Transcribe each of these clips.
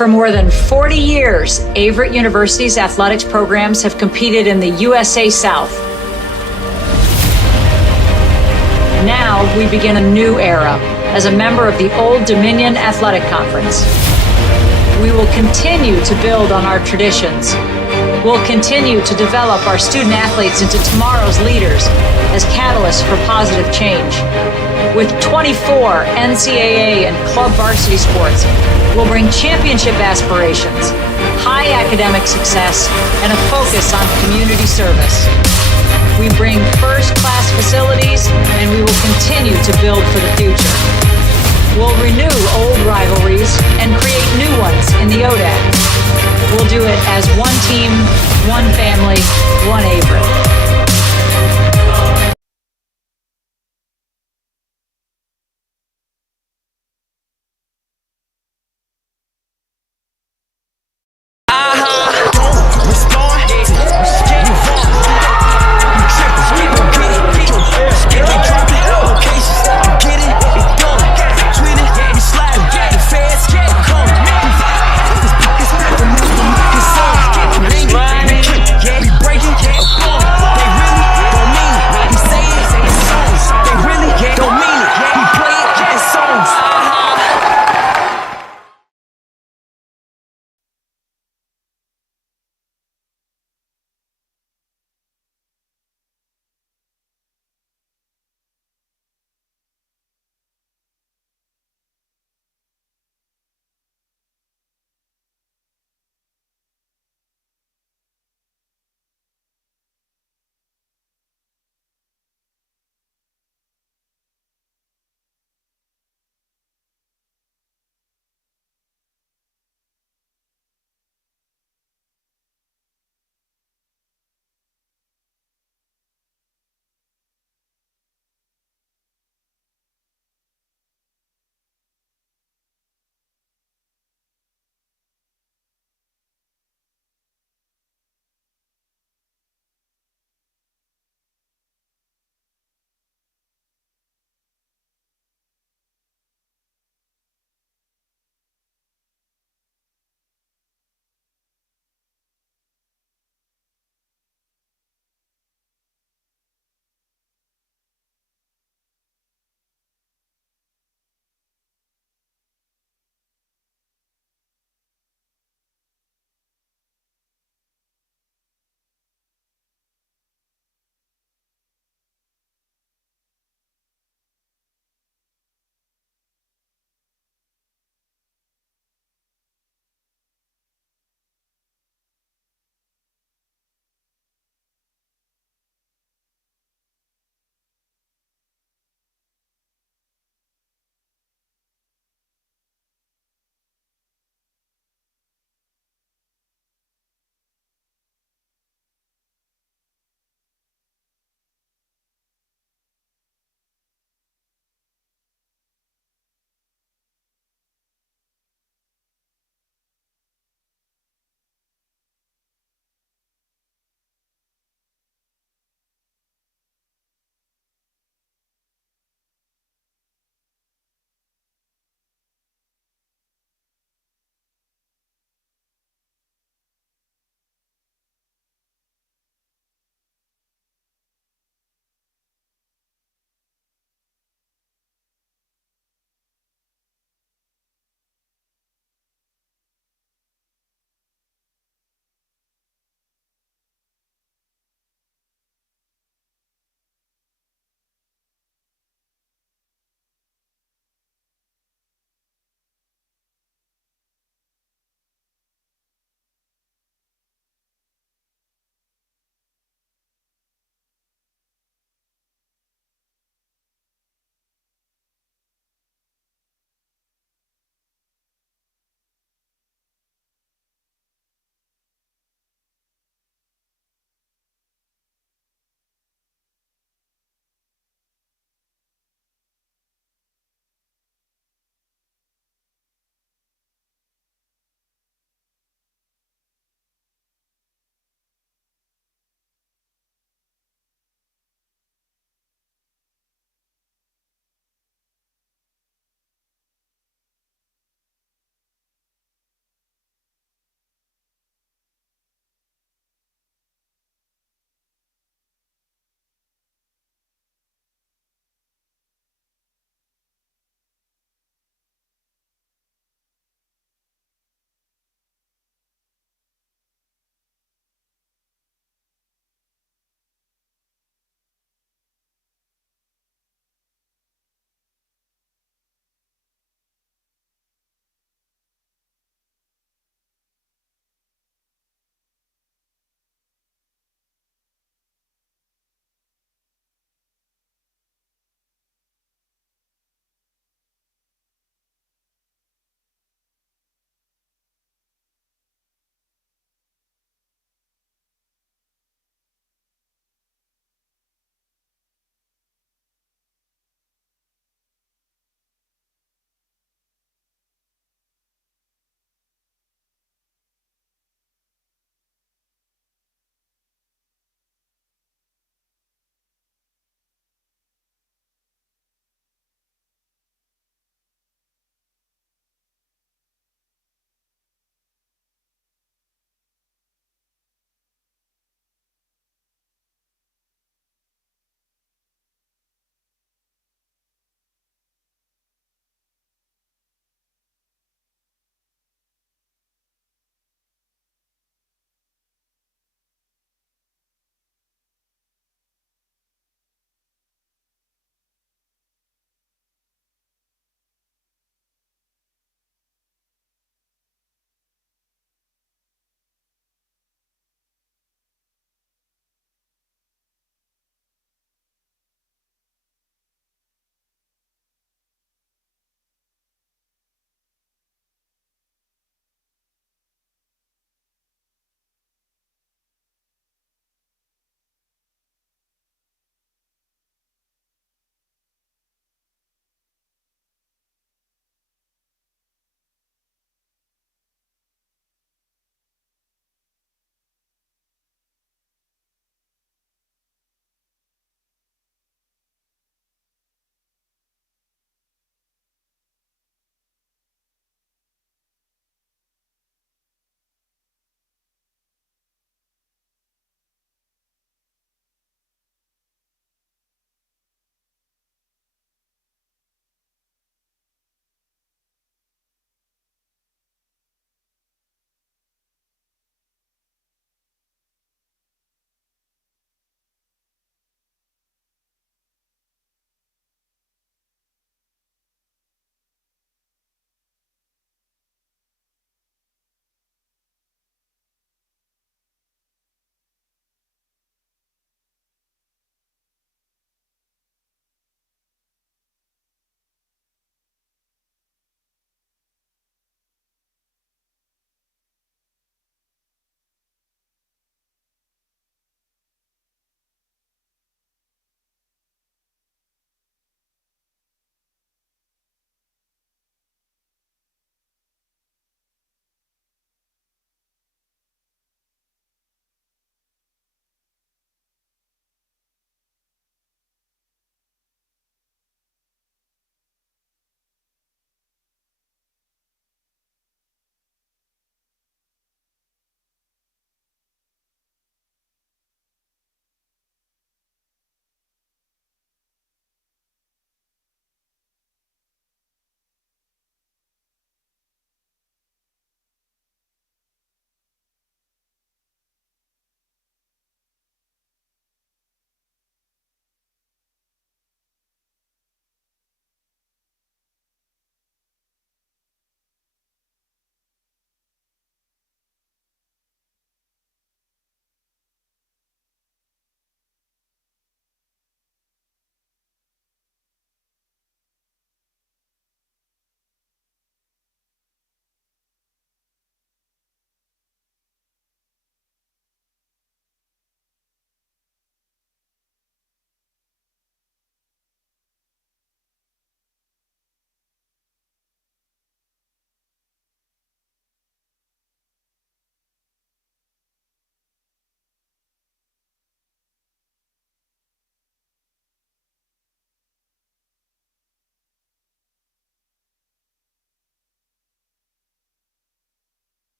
For more than 40 years, Averett University's athletics programs have competed in the USA South. Now we begin a new era as a member of the Old Dominion Athletic Conference. We will continue to build on our traditions. We'll continue to develop our student athletes into tomorrow's leaders as catalysts for positive change. With 24 NCAA and club varsity sports, we'll bring championship aspirations, high academic success, and a focus on community service. We bring first-class facilities, and we will continue to build for the future. We'll renew old rivalries and create new ones in the ODAC. We'll do it as one team, one family, one Averett. Breaking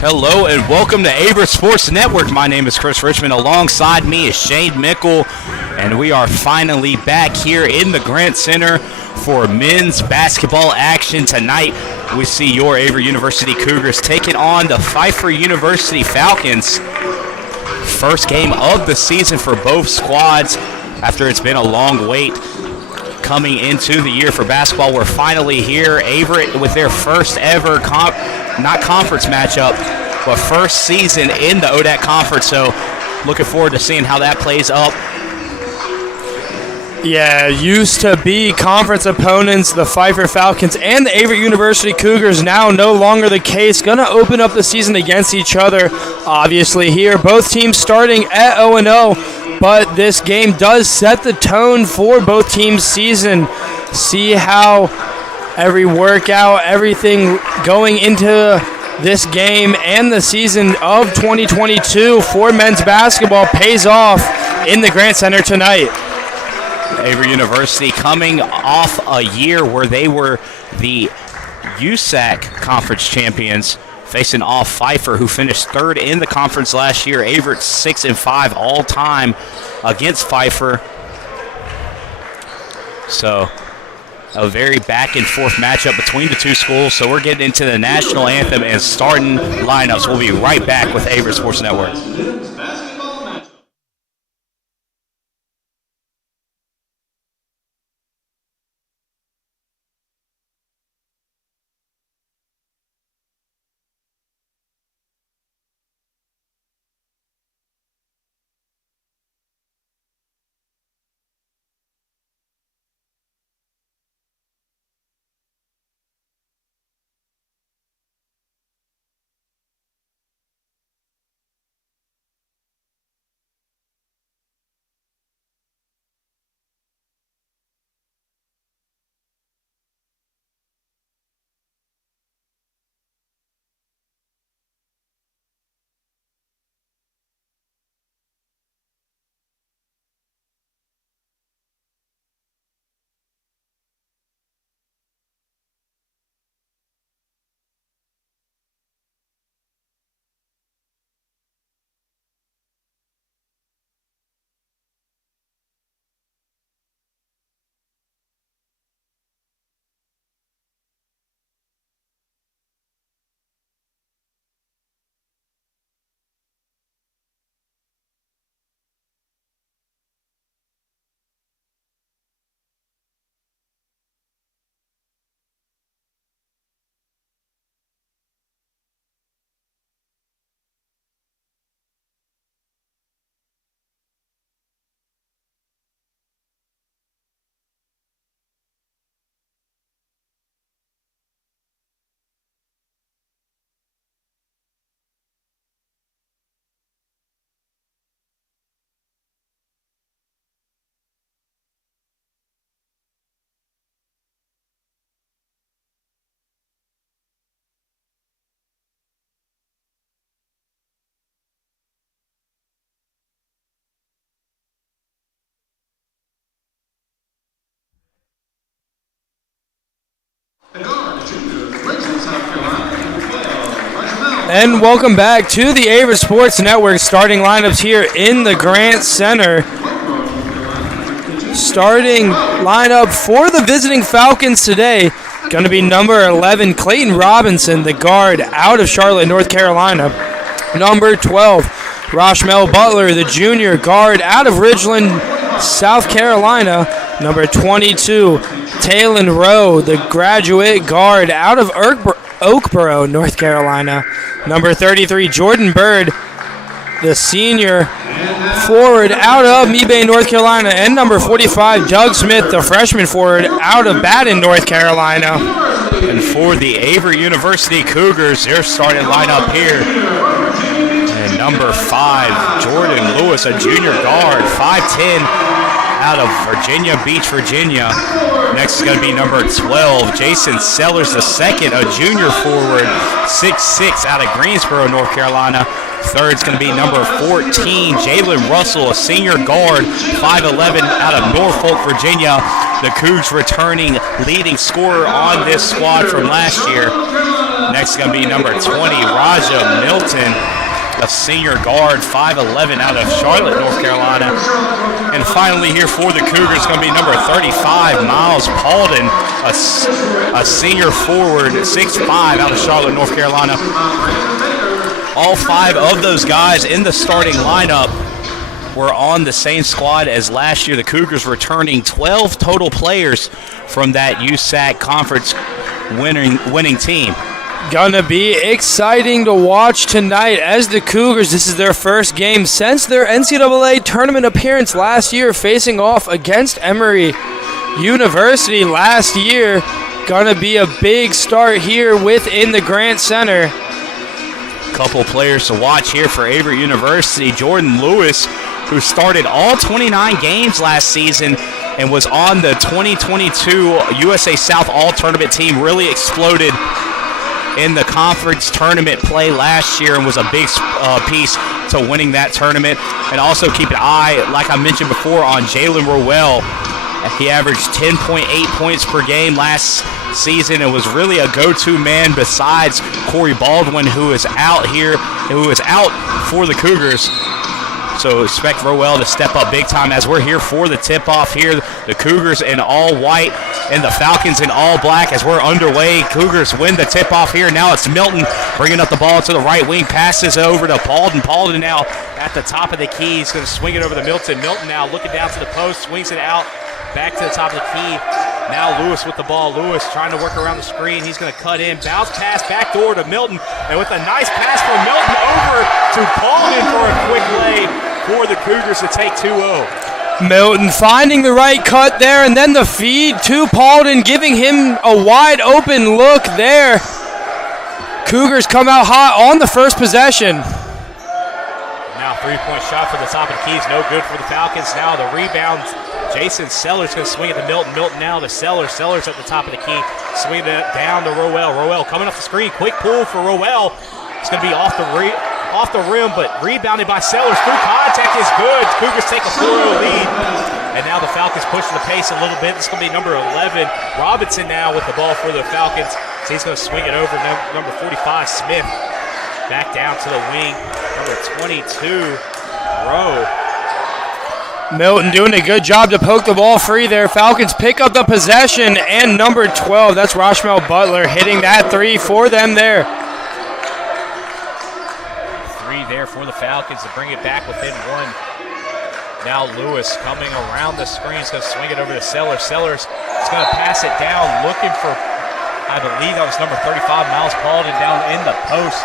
Hello and welcome to Averett Sports Network. My name is Chris Richmond. Alongside me is Shane Mickle, and we are finally back here in the Grant Center for men's basketball action tonight. We see your Averett University Cougars taking on the Pfeiffer University Falcons. First game of the season for both squads after it's been a long wait coming into the year for basketball. We're finally here. Averett with their first ever not conference matchup, but first season in the ODAC conference. So looking forward to seeing how that plays up. Yeah, used to be conference opponents, the Pfeiffer Falcons and the Averett University Cougars, now no longer the case. Going to open up the season against each other, obviously here. Both teams starting at 0-0, but this game does set the tone for both teams' season. See how every workout, everything going into this game and the season of 2022 for men's basketball pays off in the Grant Center tonight. Averett University coming off a year where they were the USAC conference champions, facing off Pfeiffer, who finished third in the conference last year. Averett 6-5 all time against Pfeiffer. So a very back and forth matchup between the two schools. So we're getting into the national anthem and starting lineups. We'll be right back with Averett Sports Network. And welcome back to the Averett Sports Network starting lineups here in the Grant Center. Starting lineup for the visiting Falcons today, going to be number 11, Clayton Robinson, the guard out of Charlotte, North Carolina. Number 12, Roshmel Butler, the junior guard out of Ridgeland, South Carolina. Number 22, Taylon Rowe, the graduate guard out of Oakboro, North Carolina. Number 33, Jordan Bird, the senior forward out of Mebane, North Carolina. And number 45, Doug Smith, the freshman forward out of Baden, North Carolina. And for the Averett University Cougars, their starting lineup here. And number 5, Jordan Lewis, a junior guard, 5'10", out of Virginia Beach, Virginia. Next is going to be number 12, Jason Sellers II, a junior forward, 6'6", out of Greensboro, North Carolina. Third is going to be number 14, Jalen Russell, a senior guard, 5'11", out of Norfolk, Virginia. The Cougs returning leading scorer on this squad from last year. Next is going to be number 20, Raja Milton, a senior guard, 5'11", out of Charlotte, North Carolina. And finally here for the Cougars is going to be number 35, Miles Paulden, a senior forward, 6'5", out of Charlotte, North Carolina. All 5 of those guys in the starting lineup were on the same squad as last year. The Cougars returning 12 total players from that USAC conference winning team. Gonna be exciting to watch tonight as the Cougars, this is their first game since their NCAA tournament appearance last year, facing off against Emory University last year. Gonna be a big start here within the Grant Center. Couple players to watch here for Averett University. Jordan Lewis, who started all 29 games last season and was on the 2022 USA South All-Tournament team, really exploded in the conference tournament play last year and was a big piece to winning that tournament. And also keep an eye, like I mentioned before, on Jalen Rowell. He averaged 10.8 points per game last season and was really a go-to man besides Corey Baldwin, who is out for the Cougars. So expect Rowell to step up big time as we're here for the tip-off here. The Cougars in all white and the Falcons in all black as we're underway. Cougars win the tip-off here. Now it's Milton bringing up the ball to the right wing, passes over to Paulden. Paulden now at the top of the key. He's going to swing it over to Milton. Milton now looking down to the post, swings it out, back to the top of the key. Now Lewis with the ball. Lewis trying to work around the screen. He's going to cut in. Bounce pass back door to Milton. And with a nice pass from Milton over to Paulden for a quick lay for the Cougars to take 2-0. Milton finding the right cut there, and then the feed to Paulden, giving him a wide open look there. Cougars come out hot on the first possession. Now three-point shot from the top of the keys, no good for the Falcons. Now the rebound, Jason Sellers going to swing it to Milton. Milton now to Sellers. Sellers at the top of the key, swinging it down to Rowell. Rowell coming off the screen, quick pull for Rowell. It's going to be off the rim, but rebounded by Sellers. Through contact is good. Cougars take a 4-0 lead. And now the Falcons pushing the pace a little bit. This is going to be number 11. Robinson now with the ball for the Falcons. So he's going to swing it over number 45, Smith. Back down to the wing. Number 22, Rowe. Milton doing a good job to poke the ball free there. Falcons pick up the possession, and number 12, that's Roshmel Butler, hitting that three for them there. There for the Falcons to bring it back within one. Now Lewis coming around the screen. He's going to swing it over to Sellers. Sellers is going to pass it down, looking for, I believe that was number 35, Miles Paulden, down in the post.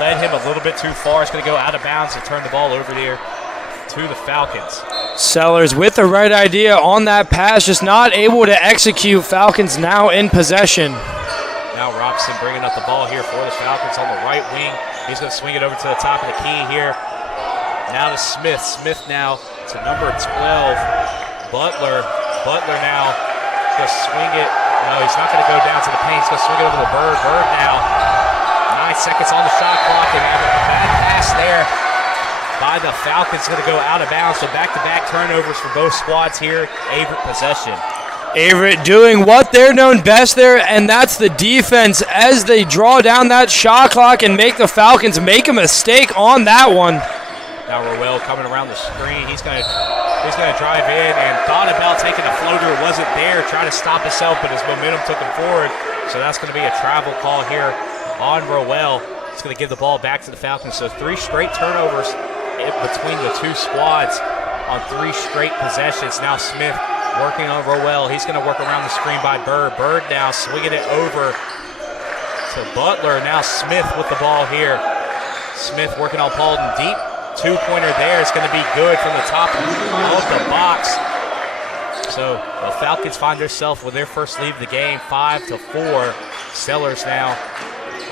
Led him a little bit too far. It's going to go out of bounds and turn the ball over there to the Falcons. Sellers with the right idea on that pass, just not able to execute. Falcons now in possession. Now Robson bringing up the ball here for the Falcons on the right wing. He's going to swing it over to the top of the key here. Now to Smith. Smith now to number 12, Butler. Butler now going to swing it. No, he's not going to go down to the paint. He's going to swing it over to Bird. Bird now. 9 seconds on the shot clock, and a bad pass there by the Falcons. Going to go out of bounds. So back-to-back turnovers for both squads here. Averett possession. Averett doing what they're known best there, and that's the defense as they draw down that shot clock and make the Falcons make a mistake on that one. Now Rowell coming around the screen. He's going to drive in and thought about taking a floater. Wasn't there, trying to stop himself, but his momentum took him forward. So that's going to be a travel call here on Rowell. It's going to give the ball back to the Falcons. So 3 straight turnovers between the two squads on 3 straight possessions. Now Smith working on Rowell. He's going to work around the screen by Bird. Bird now swinging it over to Butler. Now Smith with the ball here. Smith working on Paulden. Deep two-pointer there. It's going to be good from the top of the box. So the Falcons find themselves with their first lead of the game, 5-4. Sellers now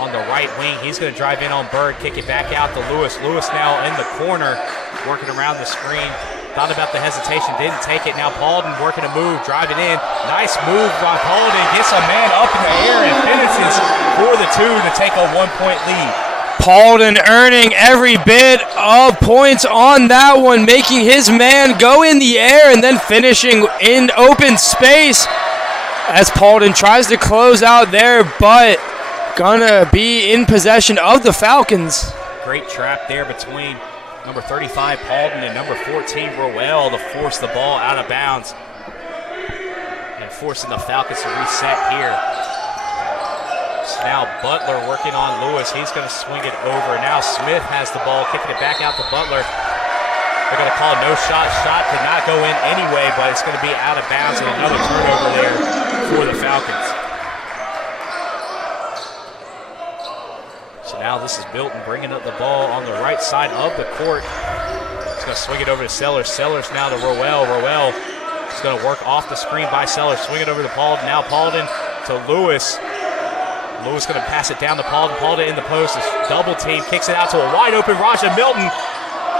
on the right wing. He's going to drive in on Bird, kick it back out to Lewis. Lewis now in the corner, working around the screen. Thought about the hesitation, didn't take it. Now Paulden working a move, driving in. Nice move by Paulden. Gets a man up in the air and finishes for the 2 to take a 1-point lead. Paulden earning every bit of points on that one, making his man go in the air and then finishing in open space as Paulden tries to close out there, but gonna be in possession of the Falcons. Great trap there between number 35, Paulden, and number 14, Roel, to force the ball out of bounds and forcing the Falcons to reset here. So now Butler working on Lewis. He's going to swing it over. Now Smith has the ball, kicking it back out to Butler. They're going to call a no-shot. Shot did not go in anyway, but it's going to be out of bounds and another turnover there for the Falcons. So now this is Milton bringing up the ball on the right side of the court. He's going to swing it over to Sellers. Sellers now to Roel. Roel is going to work off the screen by Sellers. Swing it over to Paulden. Now Paulden to Lewis. Lewis going to pass it down to Paulden. Paulden in the post is double team. Kicks it out to a wide open Raja Milton.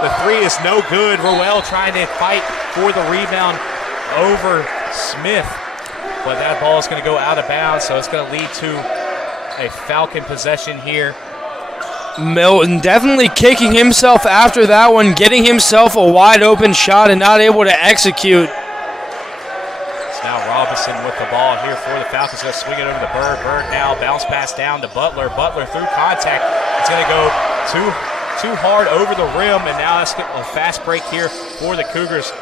The three is no good. Roel trying to fight for the rebound over Smith. But that ball is going to go out of bounds, so it's going to lead to a Falcon possession here. Milton definitely kicking himself after that one, getting himself a wide open shot and not able to execute. It's now Robinson with the ball here for the Falcons. Going to swing it over to Bird. Bird now bounce pass down to Butler. Butler through contact. It's going to go too hard over the rim, and now it's a fast break here for the Cougars.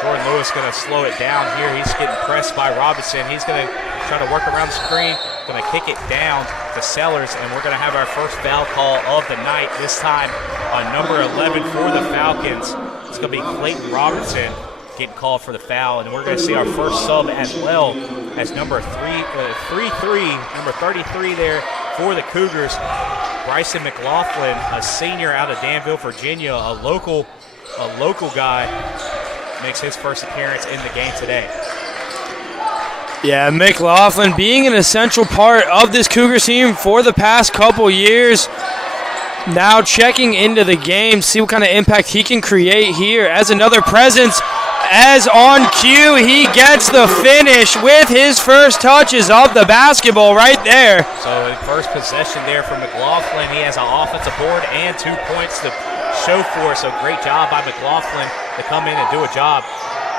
Jordan Lewis going to slow it down here. He's getting pressed by Robinson. He's going to try to work around the screen. Going to kick it down to Sellers, and we're going to have our first foul call of the night, this time on number 11 for the Falcons. It's going to be Clayton Robinson getting called for the foul, and we're going to see our first sub as well as number 33 there for the Cougars. Bryson McLaughlin, a senior out of Danville, Virginia, a local guy, makes his first appearance in the game today. Yeah, McLaughlin being an essential part of this Cougar team for the past couple years. Now checking into the game, see what kind of impact he can create here as another presence. As on cue, he gets the finish with his first touches of the basketball right there. So first possession there for McLaughlin. He has an offensive board and 2 points to show for. So great job by McLaughlin to come in and do a job.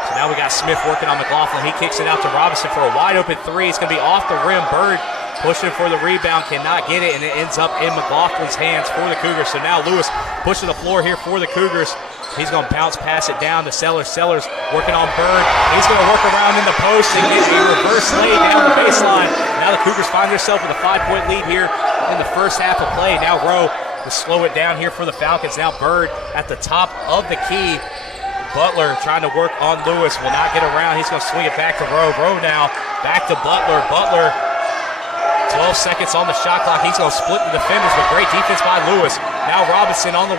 So now we got Smith working on McLaughlin. He kicks it out to Robinson for a wide open three. It's going to be off the rim. Bird pushing for the rebound, cannot get it, and it ends up in McLaughlin's hands for the Cougars. So now Lewis pushing the floor here for the Cougars. He's going to bounce pass it down to Sellers. Sellers working on Bird. He's going to work around in the post and get a reverse lay down the baseline. Now the Cougars find themselves with a 5-point lead here in the first half of play. Now Rowe to slow it down here for the Falcons. Now Bird at the top of the key. Butler trying to work on Lewis. Will not get around. He's going to swing it back to Rowe. Rowe now back to Butler. Butler, 12 seconds on the shot clock. He's going to split the defenders, but great defense by Lewis. Now Robinson on the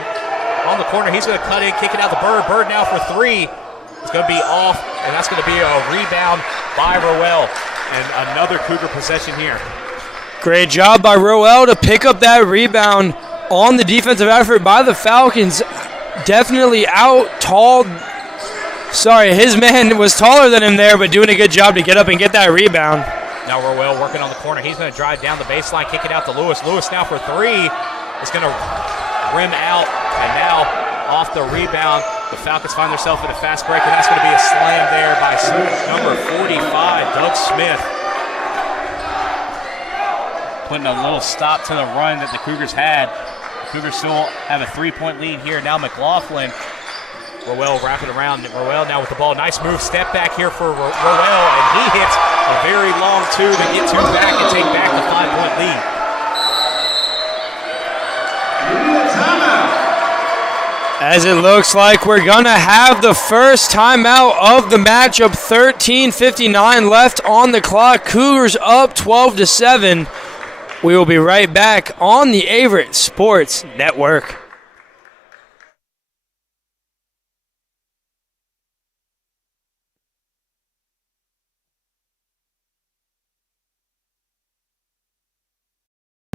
corner. He's going to cut in, kick it out to Bird. Bird now for three. It's going to be off, and that's going to be a rebound by Roel. And another Cougar possession here. Great job by Roel to pick up that rebound on the defensive effort by the Falcons. Definitely his man was taller than him there, but doing a good job to get up and get that rebound. Now Roel working on the corner. He's going to drive down the baseline, kick it out to Lewis. Lewis now for three. It's going to rim out, and now off the rebound, the Falcons find themselves in a fast break, and that's going to be a slam there by number 45, Doug Smith. Putting a little stop to the run that the Cougars had. The Cougars still have a 3-point lead here. Now McLaughlin. Roel wrapping around. Roel now with the ball. Nice move. Step back here for Roel, and he hits a very long two to get two back and take back the 5-point lead. As it looks like we're going to have the first timeout of the matchup. 13:59 left on the clock. Cougars up 12-7. We will be right back on the Averett Sports Network.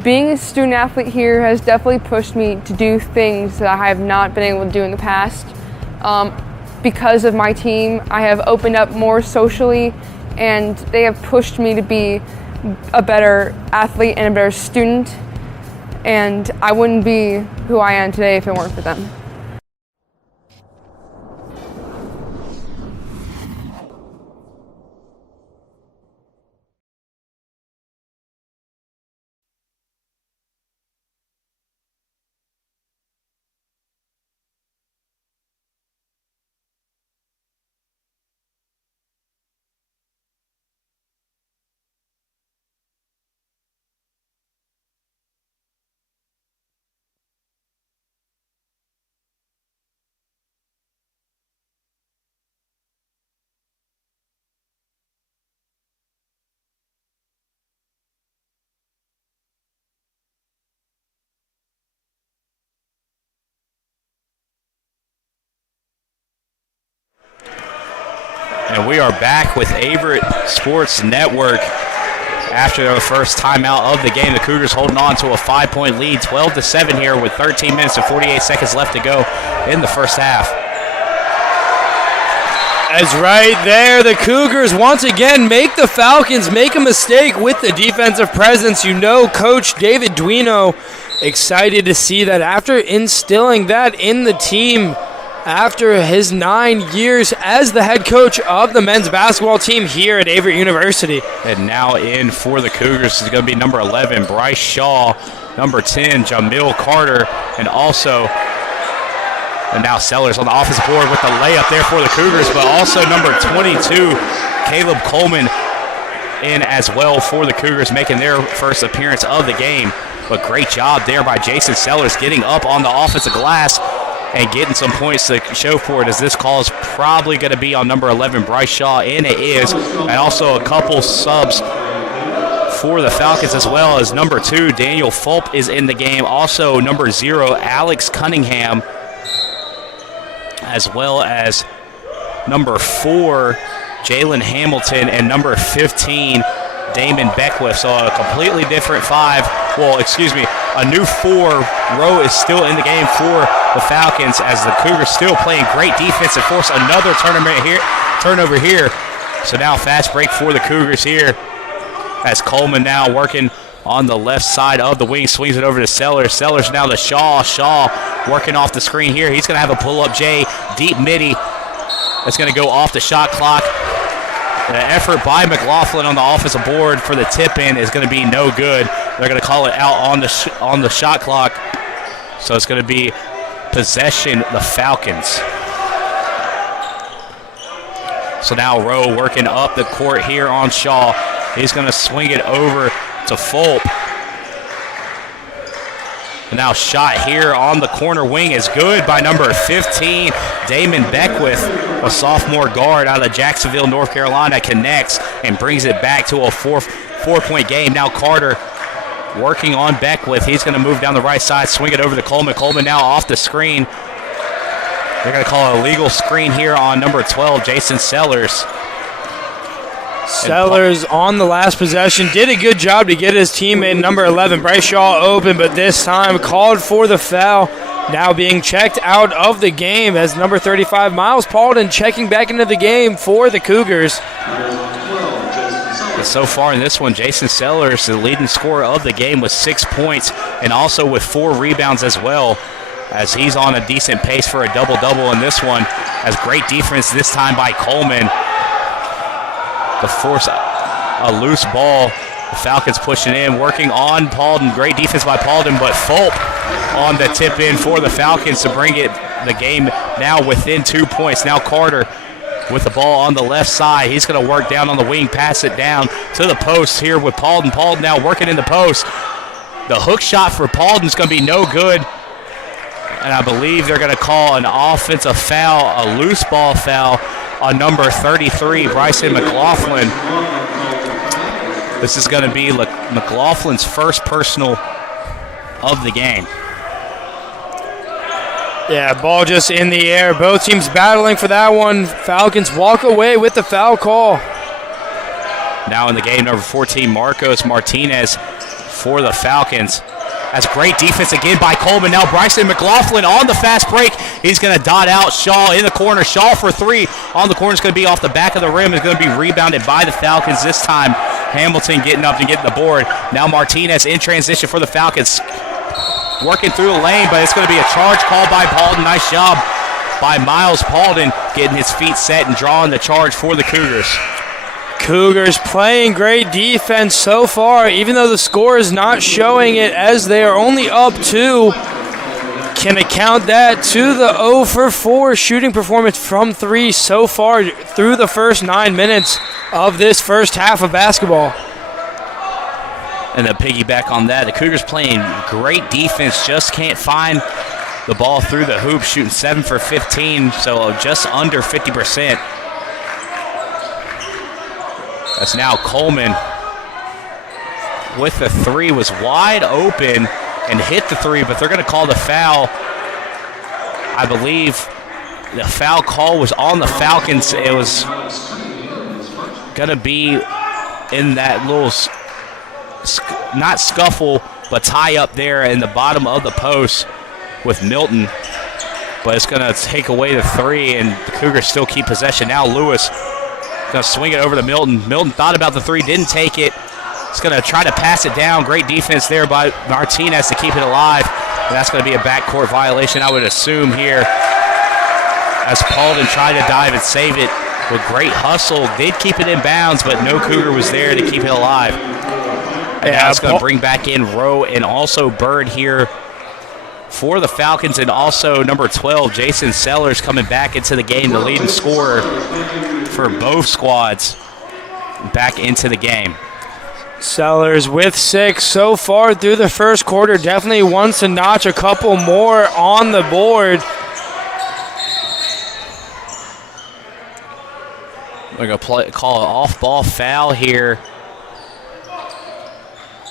Being a student athlete here has definitely pushed me to do things that I have not been able to do in the past. Because of my team, I have opened up more socially, and they have pushed me to be a better athlete and a better student, and I wouldn't be who I am today if it weren't for them. And we are back with Averett Sports Network after the first timeout of the game. The Cougars holding on to a 5-point lead, 12-7 here with 13 minutes and 48 seconds left to go in the first half. As right there, the Cougars once again make the Falcons make a mistake with the defensive presence. You know, Coach David Duino excited to see that after instilling that in the team after his 9 years as the head coach of the men's basketball team here at Averett University. And now in for the Cougars is going to be number 11, Bryce Shaw, number 10, Jamil Carter, and also and now Sellers on the offensive board with the layup there for the Cougars, but also number 22, Caleb Coleman, in as well for the Cougars, making their first appearance of the game. But great job there by Jason Sellers getting up on the offensive glass and getting some points to show for it, as this call is probably going to be on number 11, Bryce Shaw, and it is. And also a couple subs for the Falcons, as well as number 2, Daniel Fulp is in the game. Also number 0, Alex Cunningham, as well as number 4, Jalen Hamilton, and number 15, Damon Beckwith. So a completely different 5. Well, excuse me, a new 4 row is still in the game for the Falcons, as the Cougars still playing great defense and force another turnover here. So now fast break for the Cougars here, as Coleman now working on the left side of the wing, swings it over to Sellers. Sellers now to Shaw. Shaw working off the screen here. He's going to have a pull-up J, deep midi. That's going to go off the shot clock. The effort by McLaughlin on the offensive board for the tip-in is going to be no good. They're going to call it out on the shot clock. So it's going to be possession, the Falcons. So now Rowe working up the court here on Shaw. He's going to swing it over to Fulp. And now shot here on the corner wing is good by number 15, Damon Beckwith, a sophomore guard out of Jacksonville, North Carolina, connects and brings it back to a four-point game. Now Carter working on Beckwith. He's going to move down the right side, swing it over to Coleman. Coleman now off the screen. They're going to call it a legal screen here on number 12, Jason Sellers. Sellers on the last possession did a good job to get his teammate number 11, Bryce Shaw, open, but this time called for the foul. Now being checked out of the game as number 35, Miles Paulden, checking back into the game for the Cougars. So far in this one, Jason Sellers, the leading scorer of the game, with 6 points and also with 4 rebounds as well, as he's on a decent pace for a double-double in this one. Has great defense this time by Coleman to force a loose ball. The Falcons pushing in, working on Paulden. Great defense by Paulden, but Fulp on the tip in for the Falcons to bring the game now within 2 points. Now Carter with the ball on the left side. He's going to work down on the wing, pass it down to the post here with Paulden. Paulden now working in the post. The hook shot for Paulden is going to be no good. And I believe they're going to call an offensive foul, a loose ball foul on number 33, Bryson McLaughlin. This is going to be McLaughlin's first personal of the game. Yeah, ball just in the air. Both teams battling for that one. Falcons walk away with the foul call. Now in the game, number 14, Marcos Martinez for the Falcons. That's great defense again by Coleman. Now Bryson McLaughlin on the fast break. He's going to dot out Shaw in the corner. Shaw for 3 on the corner. Is going to be off the back of the rim. Is going to be rebounded by the Falcons this time. Hamilton getting up and getting the board. Now Martinez in transition for the Falcons. Working through the lane, but it's going to be a charge call by Paulden. Nice job by Miles Paulden getting his feet set and drawing the charge for the Cougars. Cougars playing great defense so far, even though the score is not showing it, as they are only up 2. Can account that to the 0 for 4 shooting performance from 3 so far through the first 9 minutes of this first half of basketball. And to piggyback on that, the Cougars playing great defense, just can't find the ball through the hoop, shooting 7 for 15, so just under 50%. That's now Coleman with the 3, was wide open and hit the 3, but they're going to call the foul. I believe the foul call was on the Falcons. It was going to be in that little, not scuffle, but tie up there in the bottom of the post with Milton. But it's going to take away the 3, and the Cougars still keep possession. Now Lewis going to swing it over to Milton. Milton thought about the 3, didn't take it. He's going to try to pass it down. Great defense there by Martinez to keep it alive. And that's going to be a backcourt violation, I would assume, here, as Paulden tried to dive and save it with great hustle. Did keep it in bounds, but no Cougar was there to keep it alive. And now it's going to bring back in Rowe and also Bird here for the Falcons, and also number 12, Jason Sellers, coming back into the game, the leading scorer for both squads, back into the game. Sellers with 6 so far through the first quarter. Definitely wants to notch a couple more on the board. We're going to call an off-ball foul here.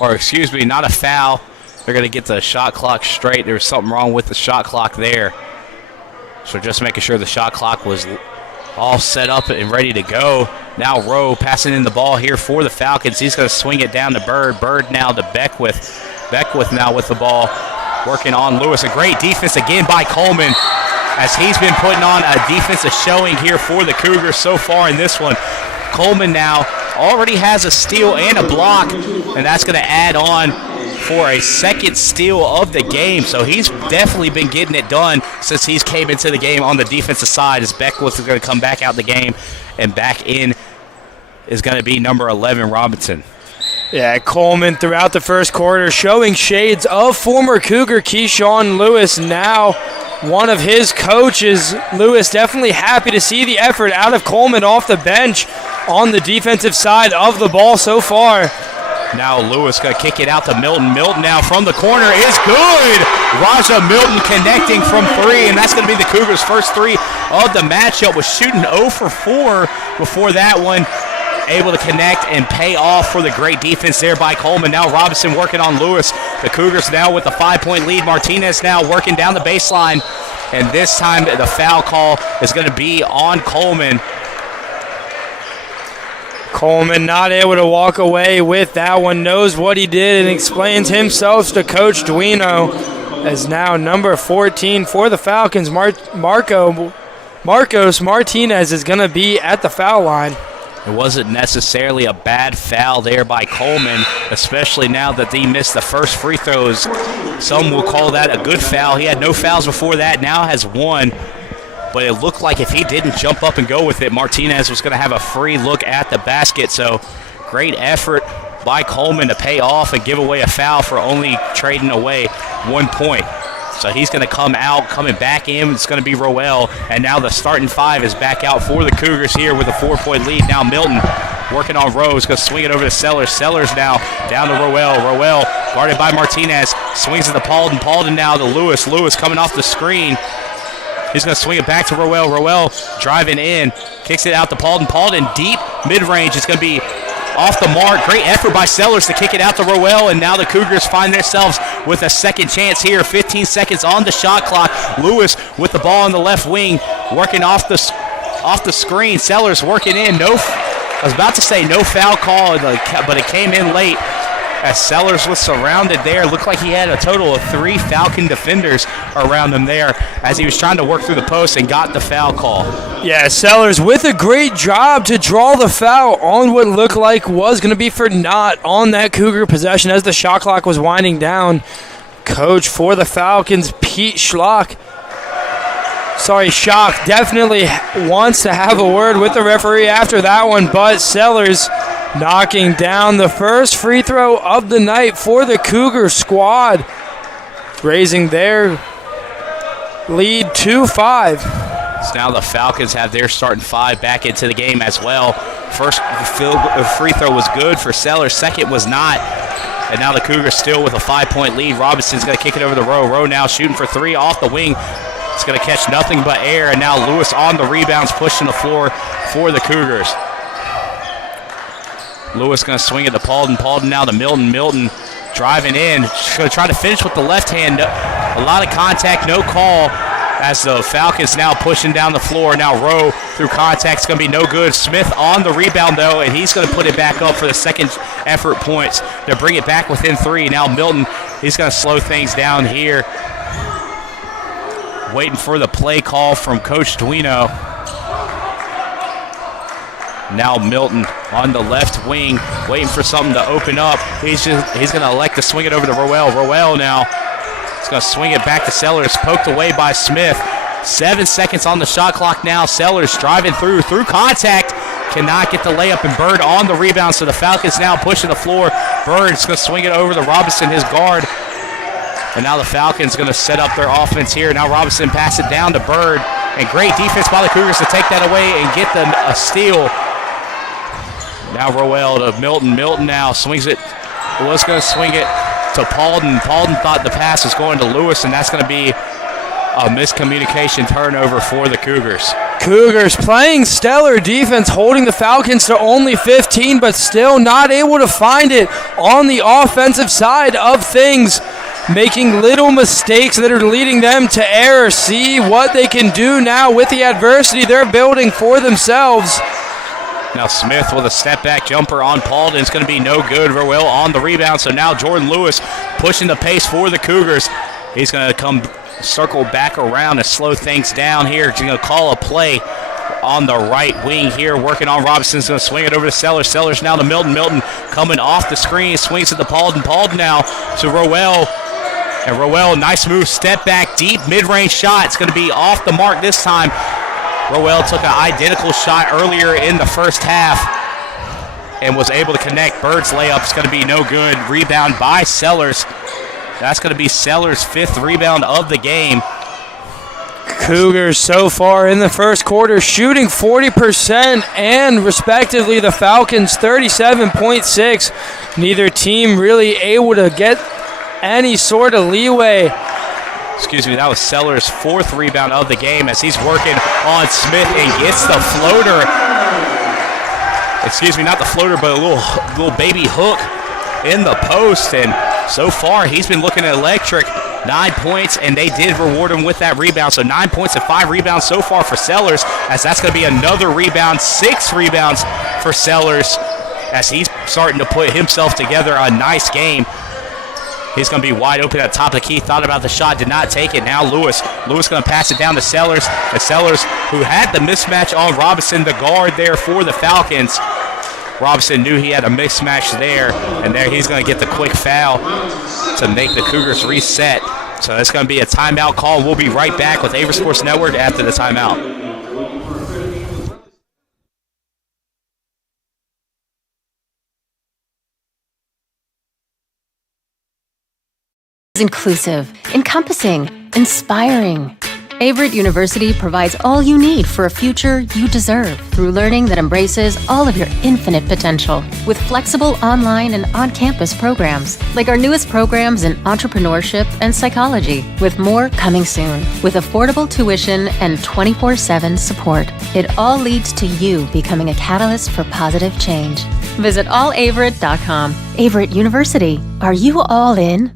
Or, excuse me, not a foul. They're going to get the shot clock straight. There was something wrong with the shot clock there. So just making sure the shot clock was all set up and ready to go. Now Rowe passing in the ball here for the Falcons. He's going to swing it down to Bird. Bird now to Beckwith. Beckwith now with the ball, working on Lewis. A great defense again by Coleman, as he's been putting on a defensive showing here for the Cougars so far in this one. Coleman now already has a steal and a block, and that's going to add on for a second steal of the game. So he's definitely been getting it done since he's came into the game on the defensive side, as Beckwith is going to come back out the game, and back in is going to be number 11, Robinson. Yeah, Coleman throughout the first quarter showing shades of former Cougar Keyshawn Lewis, now one of his coaches. Lewis definitely happy to see the effort out of Coleman off the bench on the defensive side of the ball so far. Now Lewis going to kick it out to Milton. Milton now from the corner is good. Raja Milton connecting from 3, and that's going to be the Cougars' first 3 of the matchup. Was shooting 0 for 4 before that one. Able to connect and pay off for the great defense there by Coleman. Now Robinson working on Lewis. The Cougars now with a 5-point lead. Martinez now working down the baseline, and this time the foul call is going to be on Coleman. Coleman not able to walk away with that one, knows what he did and explains himself to Coach Duino, as now number 14 for the Falcons, Marcos Martinez, is going to be at the foul line. It wasn't necessarily a bad foul there by Coleman, especially now that he missed the first free throws. Some will call that a good foul. He had no fouls before that, now has 1. But it looked like if he didn't jump up and go with it, Martinez was going to have a free look at the basket. So great effort by Coleman to pay off and give away a foul for only trading away 1 point. So he's going to come out, coming back in. It's going to be Roel. And now the starting 5 is back out for the Cougars here with a 4-point lead. Now Milton working on Rose, going to swing it over to Sellers. Sellers now down to Roel. Roel guarded by Martinez. Swings it to Paulden. Paulden now to Lewis. Lewis coming off the screen. He's going to swing it back to Roel. Roel driving in. Kicks it out to Paulden. Paulden deep mid-range. It's going to be off the mark. Great effort by Sellers to kick it out to Roel, and now the Cougars find themselves with a second chance here. 15 seconds on the shot clock. Lewis with the ball on the left wing, working off the screen. Sellers working in. I was about to say no foul call, but it came in late as Sellers was surrounded there. Looked like he had a total of 3 Falcon defenders around him there as he was trying to work through the post and got the foul call. Yeah, Sellers with a great job to draw the foul on what looked like was going to be for naught on that Cougar possession as the shot clock was winding down. Coach for the Falcons, Pete Schock, definitely wants to have a word with the referee after that one, but Sellers knocking down the first free throw of the night for the Cougar squad, raising their lead to 5. So now the Falcons have their starting 5 back into the game as well. First free throw was good for Sellers, second was not. And now the Cougars still with a 5-point lead. Robinson's going to kick it over to Rowe. Rowe now shooting for 3 off the wing. It's going to catch nothing but air, and now Lewis on the rebounds, pushing the floor for the Cougars. Lewis going to swing it to Paulden. Paulden now to Milton. Milton driving in. Going to try to finish with the left hand. A lot of contact, no call as the Falcons now pushing down the floor. Now Rowe through contact is going to be no good. Smith on the rebound, though, and he's going to put it back up for the second effort points to bring it back within 3. Now Milton, he's going to slow things down here. Waiting for the play call from Coach Duino. Now Milton on the left wing, waiting for something to open up. He's going to elect to swing it over to Roel. Roel now is going to swing it back to Sellers, poked away by Smith. 7 seconds on the shot clock now. Sellers driving through contact. Cannot get the layup, and Bird on the rebound, so the Falcons now pushing the floor. Bird's going to swing it over to Robinson, his guard. And now the Falcons going to set up their offense here. Now Robinson pass it down to Bird. And great defense by the Cougars to take that away and get them a steal. Now Roel to Milton. Milton now swings it. Was going to swing it to Paulden. Paulden thought the pass was going to Lewis, and that's going to be a miscommunication turnover for the Cougars. Cougars playing stellar defense, holding the Falcons to only 15, but still not able to find it on the offensive side of things. Making little mistakes that are leading them to error. See what they can do now with the adversity they're building for themselves. Now Smith with a step-back jumper on Paulden. It's going to be no good. Roel on the rebound. So now Jordan Lewis pushing the pace for the Cougars. He's going to come circle back around and slow things down here. He's going to call a play on the right wing here, working on Robinson's going to swing it over to Sellers. Sellers now to Milton. Milton coming off the screen, swings it to Paulden. Paulden now to Roel. And Roel, nice move, step back, deep mid-range shot. It's going to be off the mark this time. Roel took an identical shot earlier in the first half and was able to connect. Bird's layup is going to be no good. Rebound by Sellers. That's going to be Sellers' 5th rebound of the game. Cougars so far in the first quarter shooting 40% and respectively the Falcons 37.6. Neither team really able to get any sort of leeway. Excuse me, that was Sellers' 4th rebound of the game as he's working on Smith and gets the floater. Excuse me, not the floater, but a little baby hook in the post. And so far, he's been looking electric. 9 points, and they did reward him with that rebound. So 9 points and 5 rebounds so far for Sellers, as that's going to be another rebound. 6 rebounds for Sellers as he's starting to put himself together a nice game. He's going to be wide open at the top of the key. Thought about the shot, did not take it. Now Lewis. Lewis going to pass it down to Sellers. And Sellers, who had the mismatch on Robinson, the guard there for the Falcons. Robinson knew he had a mismatch there, and there he's going to get the quick foul to make the Cougars reset. So it's going to be a timeout call. We'll be right back with Averett Sports Network after the timeout. Inclusive, encompassing, inspiring. Averett University provides all you need for a future you deserve through learning that embraces all of your infinite potential with flexible online and on-campus programs like our newest programs in entrepreneurship and psychology, with more coming soon, with affordable tuition and 24/7 support. It all leads to you becoming a catalyst for positive change. Visit allaverett.com. Averett University. Are you all in?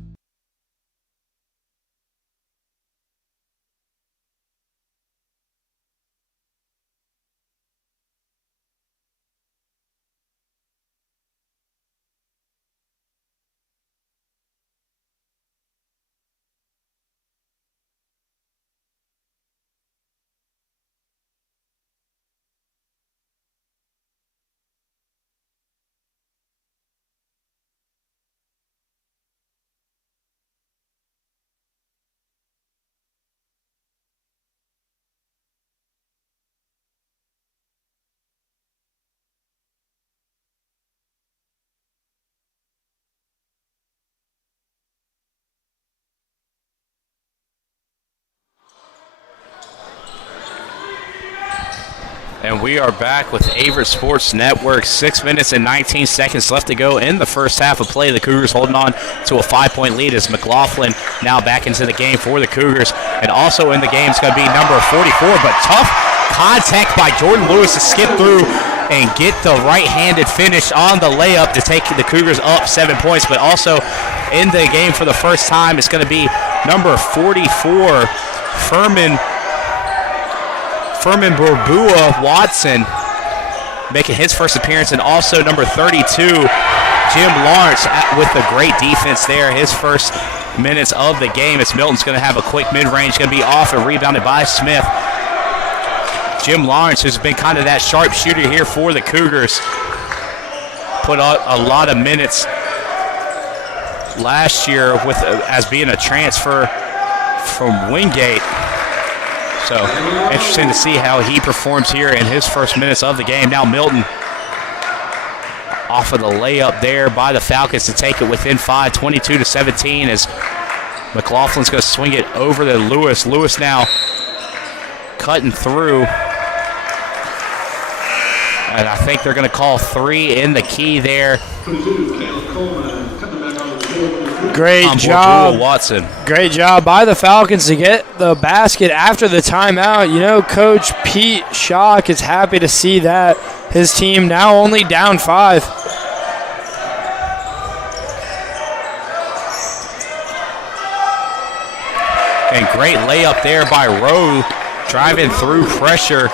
And we are back with Averett Sports Network. 6 minutes and 19 seconds left to go in the first half of play. The Cougars holding on to a 5-point lead as McLaughlin now back into the game for the Cougars. And also in the game is going to be number 44, but tough contact by Jordan Lewis to skip through and get the right-handed finish on the layup to take the Cougars up 7 points. But also in the game for the first time, it's going to be number 44, Furman Furman Borbua Watson making his first appearance, and also number 32, Jim Lawrence, with the great defense there. His first minutes of the game as Milton's going to have a quick mid-range, going to be off and rebounded by Smith. Jim Lawrence, who's been kind of that sharp shooter here for the Cougars, put a lot of minutes last year with as being a transfer from Wingate. So interesting to see how he performs here in his first minutes of the game. Now Milton off of the layup there by the Falcons to take it within 5, 22-17, as McLaughlin's going to swing it over to Lewis. Lewis now cutting through. And I think they're going to call 3 in the key there. Great job. Watson. Great job by the Falcons to get the basket after the timeout. You know, Coach Pete Schock is happy to see that. His team now only down 5. And great layup there by Rowe, driving through pressure,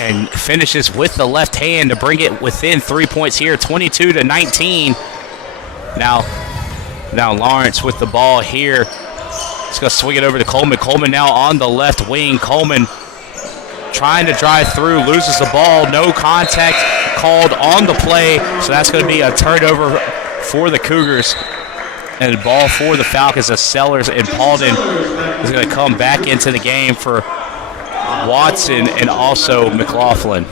and finishes with the left hand to bring it within 3 points here, 22-19. Now Lawrence with the ball here. He's going to swing it over to Coleman. Coleman now on the left wing. Coleman trying to drive through, loses the ball. No contact called on the play, so that's going to be a turnover for the Cougars. And the ball for the Falcons as Sellers and Paulden is going to come back into the game for Watson and also McLaughlin.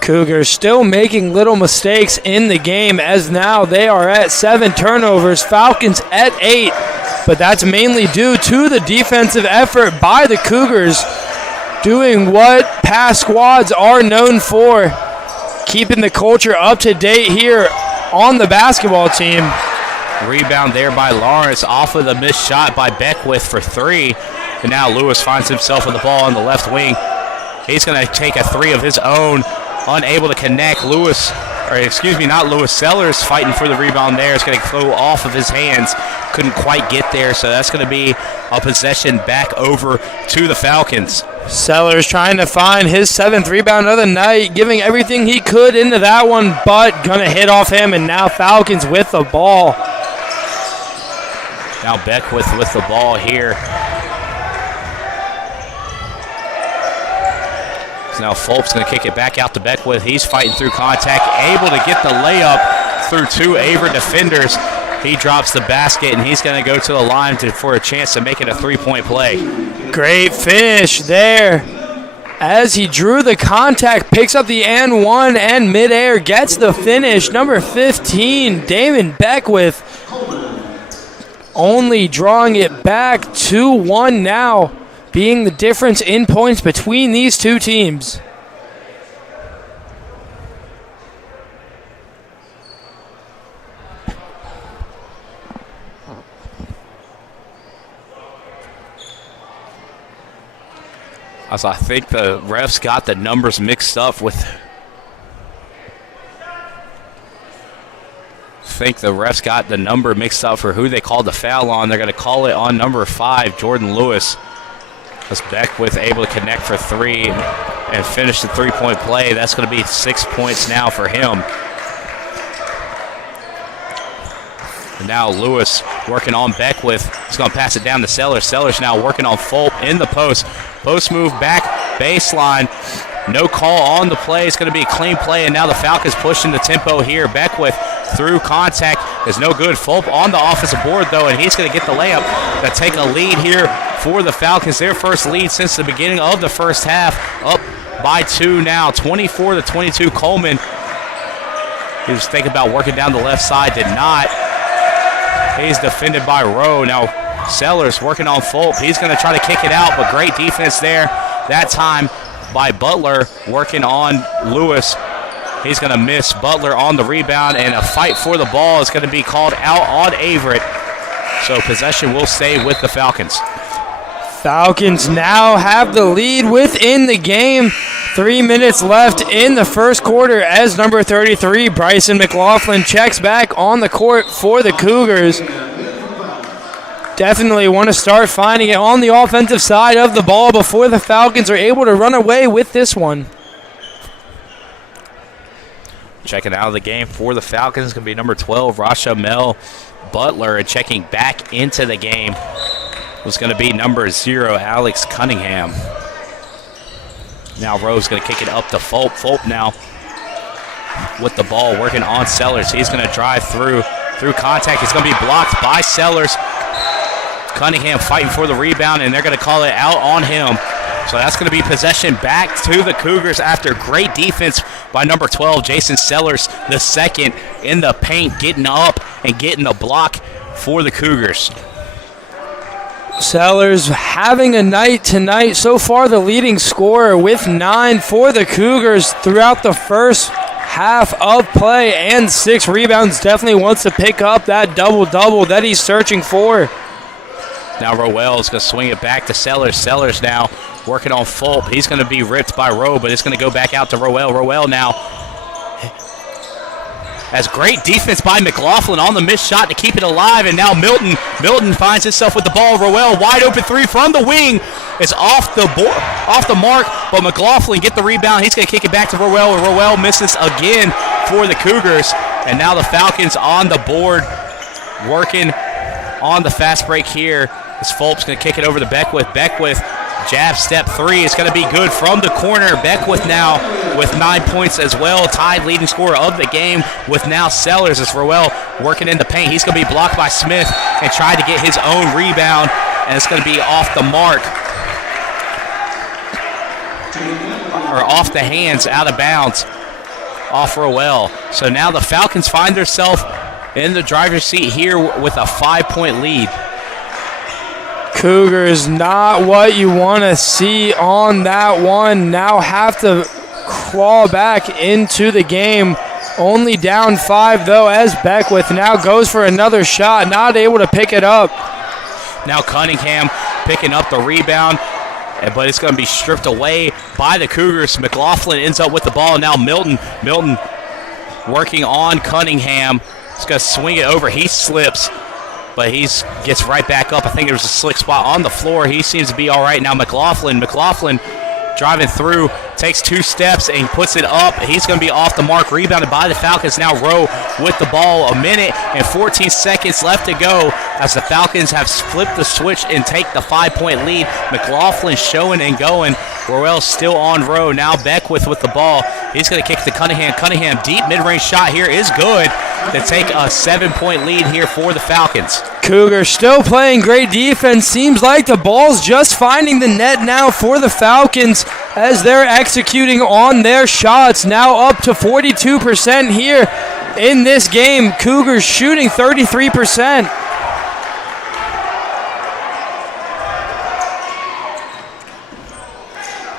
Cougars still making little mistakes in the game, as now they are at 7 turnovers, Falcons at 8. But that's mainly due to the defensive effort by the Cougars, doing what past squads are known for, keeping the culture up to date here on the basketball team. Rebound there by Lawrence off of the missed shot by Beckwith for 3. And now Lewis finds himself with the ball on the left wing. He's going to take a 3 of his own. Unable to connect. Sellers fighting for the rebound there. It's going to go off of his hands. Couldn't quite get there, so that's going to be a possession back over to the Falcons. Sellers trying to find his 7th rebound of the night, giving everything he could into that one, but going to hit off him, and now Falcons with the ball. Now Beckwith with the ball here. Now Fulp's going to kick it back out to Beckwith. He's fighting through contact, able to get the layup through 2 Averett defenders. He drops the basket, and he's going to go to the line for a chance to make it a 3-point play. Great finish there. As he drew the contact, picks up the and 1 and midair, gets the finish. Number 15, Damon Beckwith, only drawing it back 2-1 now, being the difference in points between these two teams. As I think the refs got the numbers mixed up with. For who they called the foul on. They're going to call it on number 5, Jordan Lewis. As Beckwith able to connect for 3 and finish the 3-point play. That's going to be 6 points now for him. And now Lewis working on Beckwith. He's going to pass it down to Sellers. Sellers now working on Fulp in the post. Post move back, baseline. No call on the play. It's going to be a clean play, and now the Falcons pushing the tempo here. Beckwith through contact is no good. Fulp on the offensive board, though, and he's going to get the layup to take a lead here for the Falcons. Their first lead since the beginning of the first half. Up by 2 now, 24-22. Coleman, he was thinking about working down the left side, did not. He's defended by Rowe. Now Sellers working on Fulp. He's going to try to kick it out, but great defense there that time by Butler working on Lewis. He's going to miss. Butler on the rebound, and a fight for the ball is going to be called out on Averett. So possession will stay with the Falcons. Falcons now have the lead within the game. 3 minutes left in the first quarter as number 33, Bryson McLaughlin, checks back on the court for the Cougars. definitely want to start finding it on the offensive side of the ball before the Falcons are able to run away with this one. Checking out of the game for the Falcons is going to be number 12, Rashamel Butler. And checking back into the game was going to be number 0, Alex Cunningham. Now Rowe's going to kick it up to Fulp. Fulp now with the ball, working on Sellers. He's going to drive through contact. It's going to be blocked by Sellers. Cunningham fighting for the rebound, and they're going to call it out on him. So that's going to be possession back to the Cougars after great defense by number 12, Jason Sellers, the second in the paint, getting up and getting the block for the Cougars. Sellers having a night tonight. So far, the leading scorer with 9 for the Cougars throughout the first half of play, and 6 rebounds. Definitely wants to pick up that double-double that he's searching for. Now Rowell is going to swing it back to Sellers. Sellers now working on Fulp. He's going to be ripped by Rowe, but it's going to go back out to Rowell. Rowell now has great defense by McLaughlin on the missed shot to keep it alive, and now Milton finds himself with the ball. Rowell wide open 3 from the wing. It's off the mark, but McLaughlin get the rebound. He's going to kick it back to Rowell, and Rowell misses again for the Cougars. And now the Falcons on the board, working on the fast break here. As Fulp's going to kick it over to Beckwith. Beckwith, jab step 3 is going to be good from the corner. Beckwith now with 9 points as well, tied leading scorer of the game with now Sellers. As Rowell working in the paint. He's going to be blocked by Smith and tried to get his own rebound, and it's going to be off the mark, or off the hands, out of bounds, off Rowell. So now the Falcons find themselves in the driver's seat here with a 5-point lead. Cougars, not what you want to see on that one. Now have to claw back into the game. Only down 5, though, as Beckwith now goes for another shot, not able to pick it up. Now Cunningham picking up the rebound, but it's going to be stripped away by the Cougars. McLaughlin ends up with the ball. Now Milton working on Cunningham. He's going to swing it over. He slips, but he gets right back up. I think there was a slick spot on the floor. He seems to be all right now. McLaughlin driving through, takes 2 steps and puts it up. He's going to be off the mark, rebounded by the Falcons. Now Rowe with the ball, 1 minute and 14 seconds left to go as the Falcons have flipped the switch and take the 5-point lead. McLaughlin showing and going. Rowell still on Rowe. Now Beckwith with the ball. He's going to kick to Cunningham. Cunningham, deep mid-range shot here is good to take a 7-point lead here for the Falcons. Cougars still playing great defense. Seems like the ball's just finding the net now for the Falcons as they're executing on their shots. Now up to 42% here in this game. Cougars shooting 33%.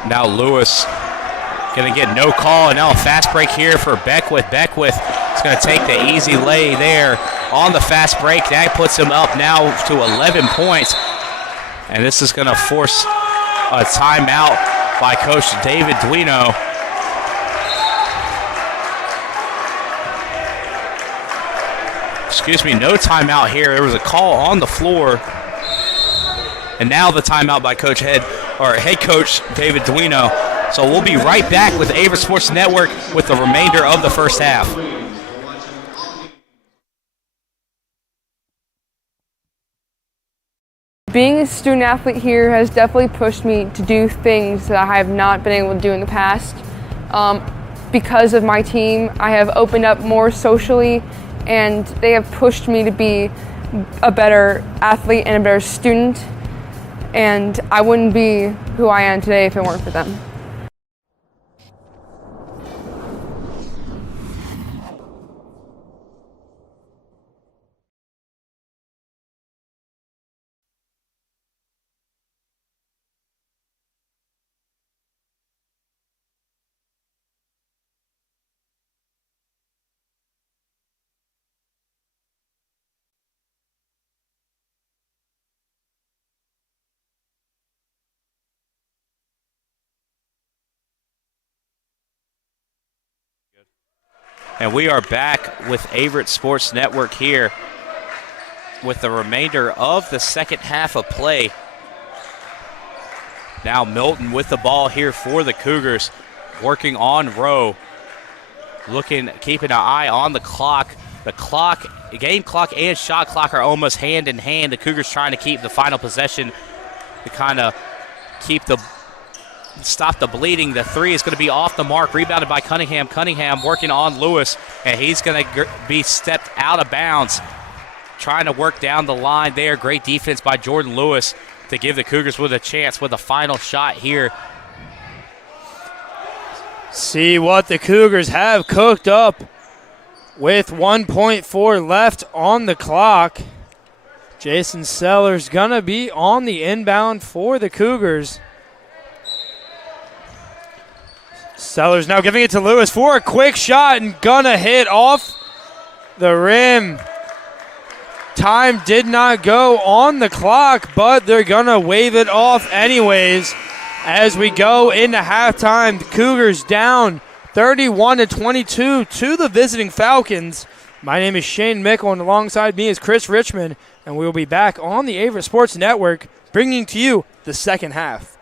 Now Lewis going to get no call, and now a fast break here for Beckwith. Beckwith is going to take the easy lay there on the fast break. That puts him up now to 11 points, and this is going to force a timeout by Coach David Duino. Excuse me, no timeout here. There was a call on the floor, and now the timeout by head coach David Duino. So we'll be right back with Averett Sports Network with the remainder of the first half. Being a student athlete here has definitely pushed me to do things that I have not been able to do in the past. Because of my team, I have opened up more socially, and they have pushed me to be a better athlete and a better student. And I wouldn't be who I am today if it weren't for them. And we are back with Averett Sports Network here with the remainder of the second half of play. Now Milton with the ball here for the Cougars, working on Rowe, keeping an eye on the clock. The game clock and shot clock are almost hand in hand. The Cougars trying to keep the final possession to kind of stop the bleeding. The three is going to be off the mark, rebounded by Cunningham. Cunningham working on Lewis, and he's going to be stepped out of bounds. Trying to work down the line there. Great defense by Jordan Lewis to give the Cougars with a chance with a final shot here. See what the Cougars have cooked up with 1.4 left on the clock. Jason Sellers going to be on the inbound for the Cougars. Sellers now giving it to Lewis for a quick shot and gonna hit off the rim. Time did not go on the clock, but they're gonna wave it off anyways as we go into halftime. The Cougars down 31-22 to the visiting Falcons. My name is Shane Mickle, and alongside me is Chris Richmond, and we will be back on the Averett Sports Network bringing to you the second half.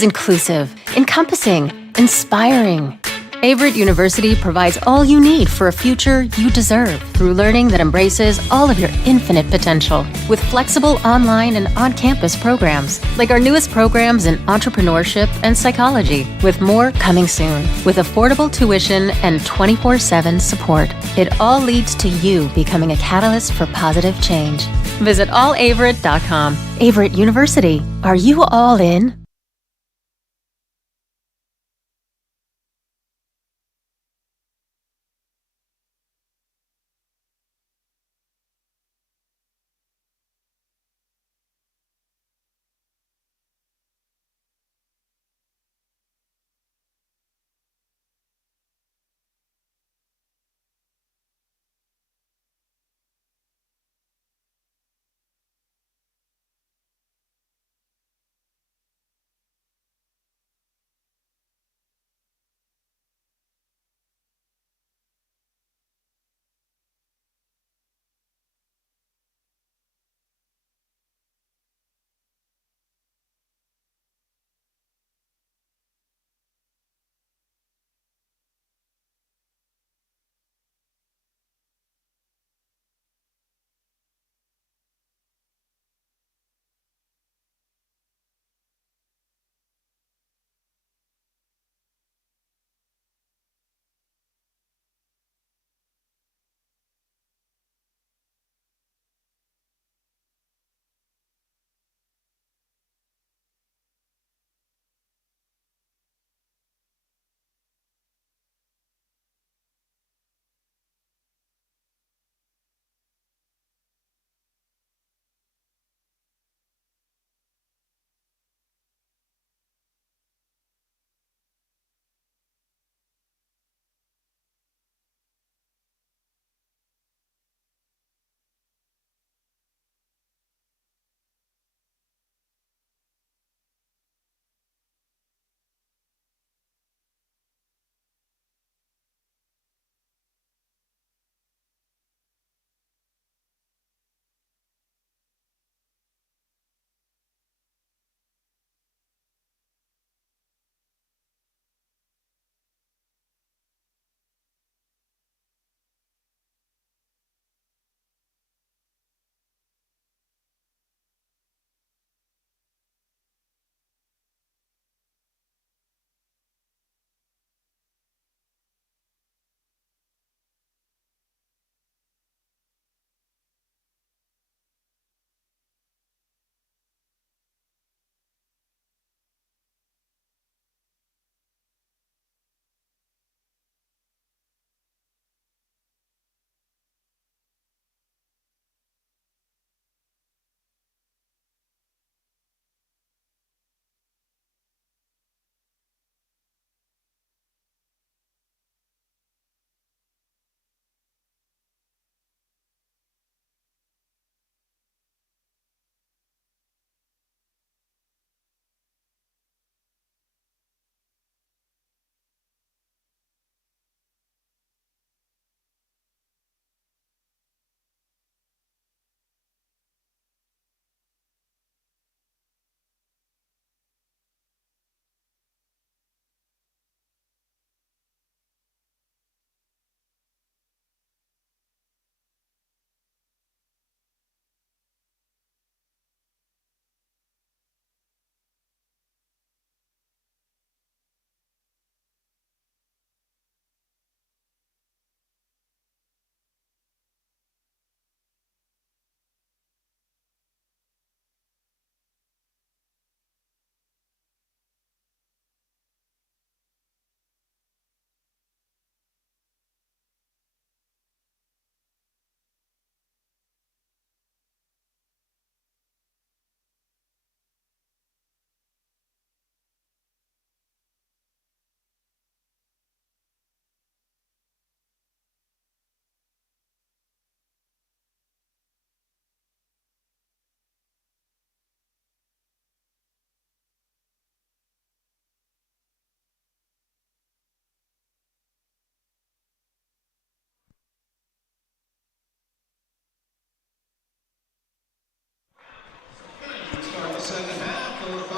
Inclusive, encompassing, inspiring. Averett University provides all you need for a future you deserve through learning that embraces all of your infinite potential with flexible online and on-campus programs like our newest programs in entrepreneurship and psychology, with more coming soon, with affordable tuition and 24/7 support. It all leads to you becoming a catalyst for positive change. Visit allaverett.com. Averett University. Are you all in?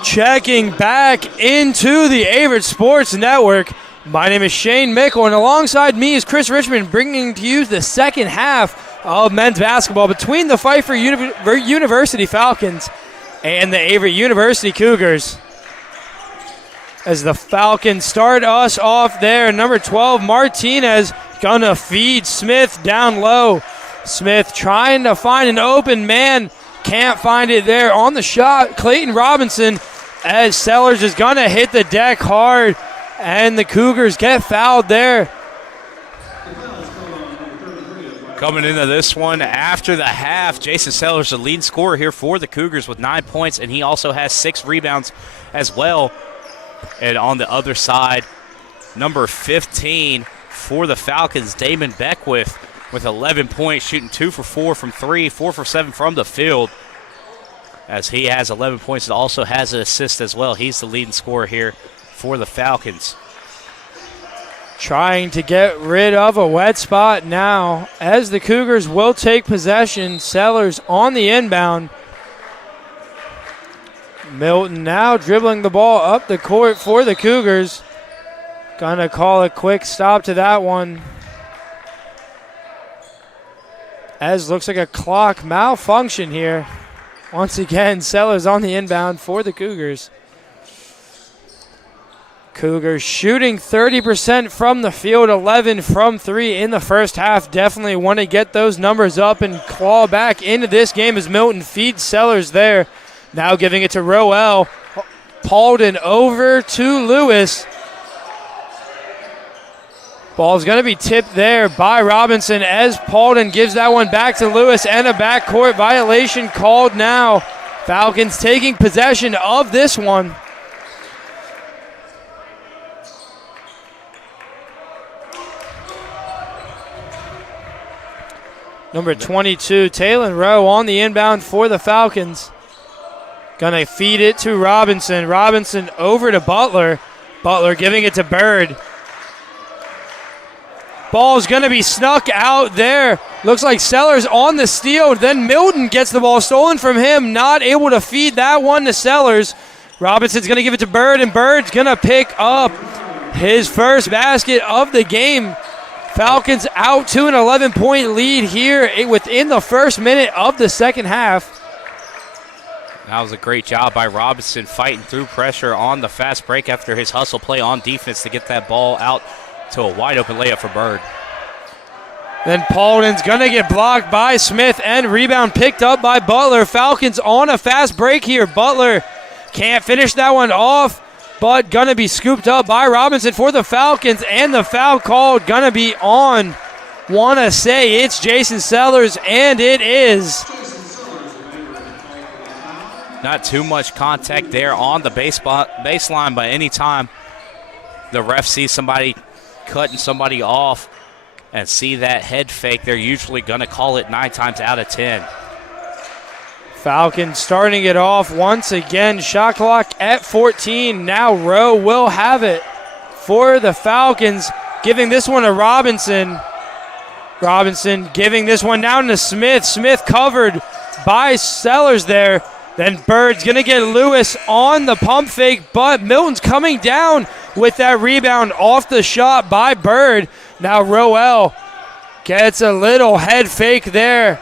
Checking back into the Averett Sports Network. My name is Shane Mickle, and alongside me is Chris Richmond, bringing to you the second half of men's basketball between the Pfeiffer University Falcons and the Averett University Cougars. As the Falcons start us off there, number 12, Martinez, gonna feed Smith down low. Smith trying to find an open man, can't find it there on the shot. Clayton Robinson, as Sellers is gonna hit the deck hard, and the Cougars get fouled there. Coming into this one after the half, Jason Sellers, the lead scorer here for the Cougars with 9 points, and he also has 6 rebounds as well. And on the other side, number 15 for the Falcons, Damon Beckwith, with 11 points, shooting 2 for 4 from 3, 4 for 7 from the field. As he has 11 points and also has an assist as well. He's the leading scorer here for the Falcons. Trying to get rid of a wet spot now as the Cougars will take possession. Sellers on the inbound. Milton now dribbling the ball up the court for the Cougars. Gonna call a quick stop to that one. As looks like a clock malfunction here. Once again, Sellers on the inbound for the Cougars. Cougars shooting 30% from the field, 11 from 3 in the first half. Definitely want to get those numbers up and claw back into this game as Milton feeds Sellers there. Now giving it to Roel. Paulden over to Lewis. Ball's going to be tipped there by Robinson as Paulden gives that one back to Lewis, and a backcourt violation called now. Falcons taking possession of this one. Number 22, Taylor Rowe on the inbound for the Falcons. Gonna feed it to Robinson. Robinson over to Butler. Butler giving it to Bird. Ball's gonna be snuck out there. Looks like Sellers on the steal. Then Milton gets the ball stolen from him. Not able to feed that one to Sellers. Robinson's gonna give it to Bird, and Bird's gonna pick up his first basket of the game. Falcons out to an 11-point lead here within the first minute of the second half. That was a great job by Robinson, fighting through pressure on the fast break after his hustle play on defense to get that ball out to a wide-open layup for Bird. Then Paulden's going to get blocked by Smith, and rebound picked up by Butler. Falcons on a fast break here. Butler can't finish that one off, but going to be scooped up by Robinson for the Falcons, and the foul called going to be on. Want to say it's Jason Sellers, and it is. Not too much contact there on the baseline, but anytime the ref sees somebody cutting somebody off and see that head fake, they're usually going to call it 9 times out of 10. Falcons starting it off once again. Shot clock at 14. Now Rowe will have it for the Falcons, giving this one to Robinson. Robinson giving this one down to Smith. Smith covered by Sellers there. Then Bird's going to get Lewis on the pump fake, but Milton's coming down with that rebound off the shot by Bird. Now Roel gets a little head fake there.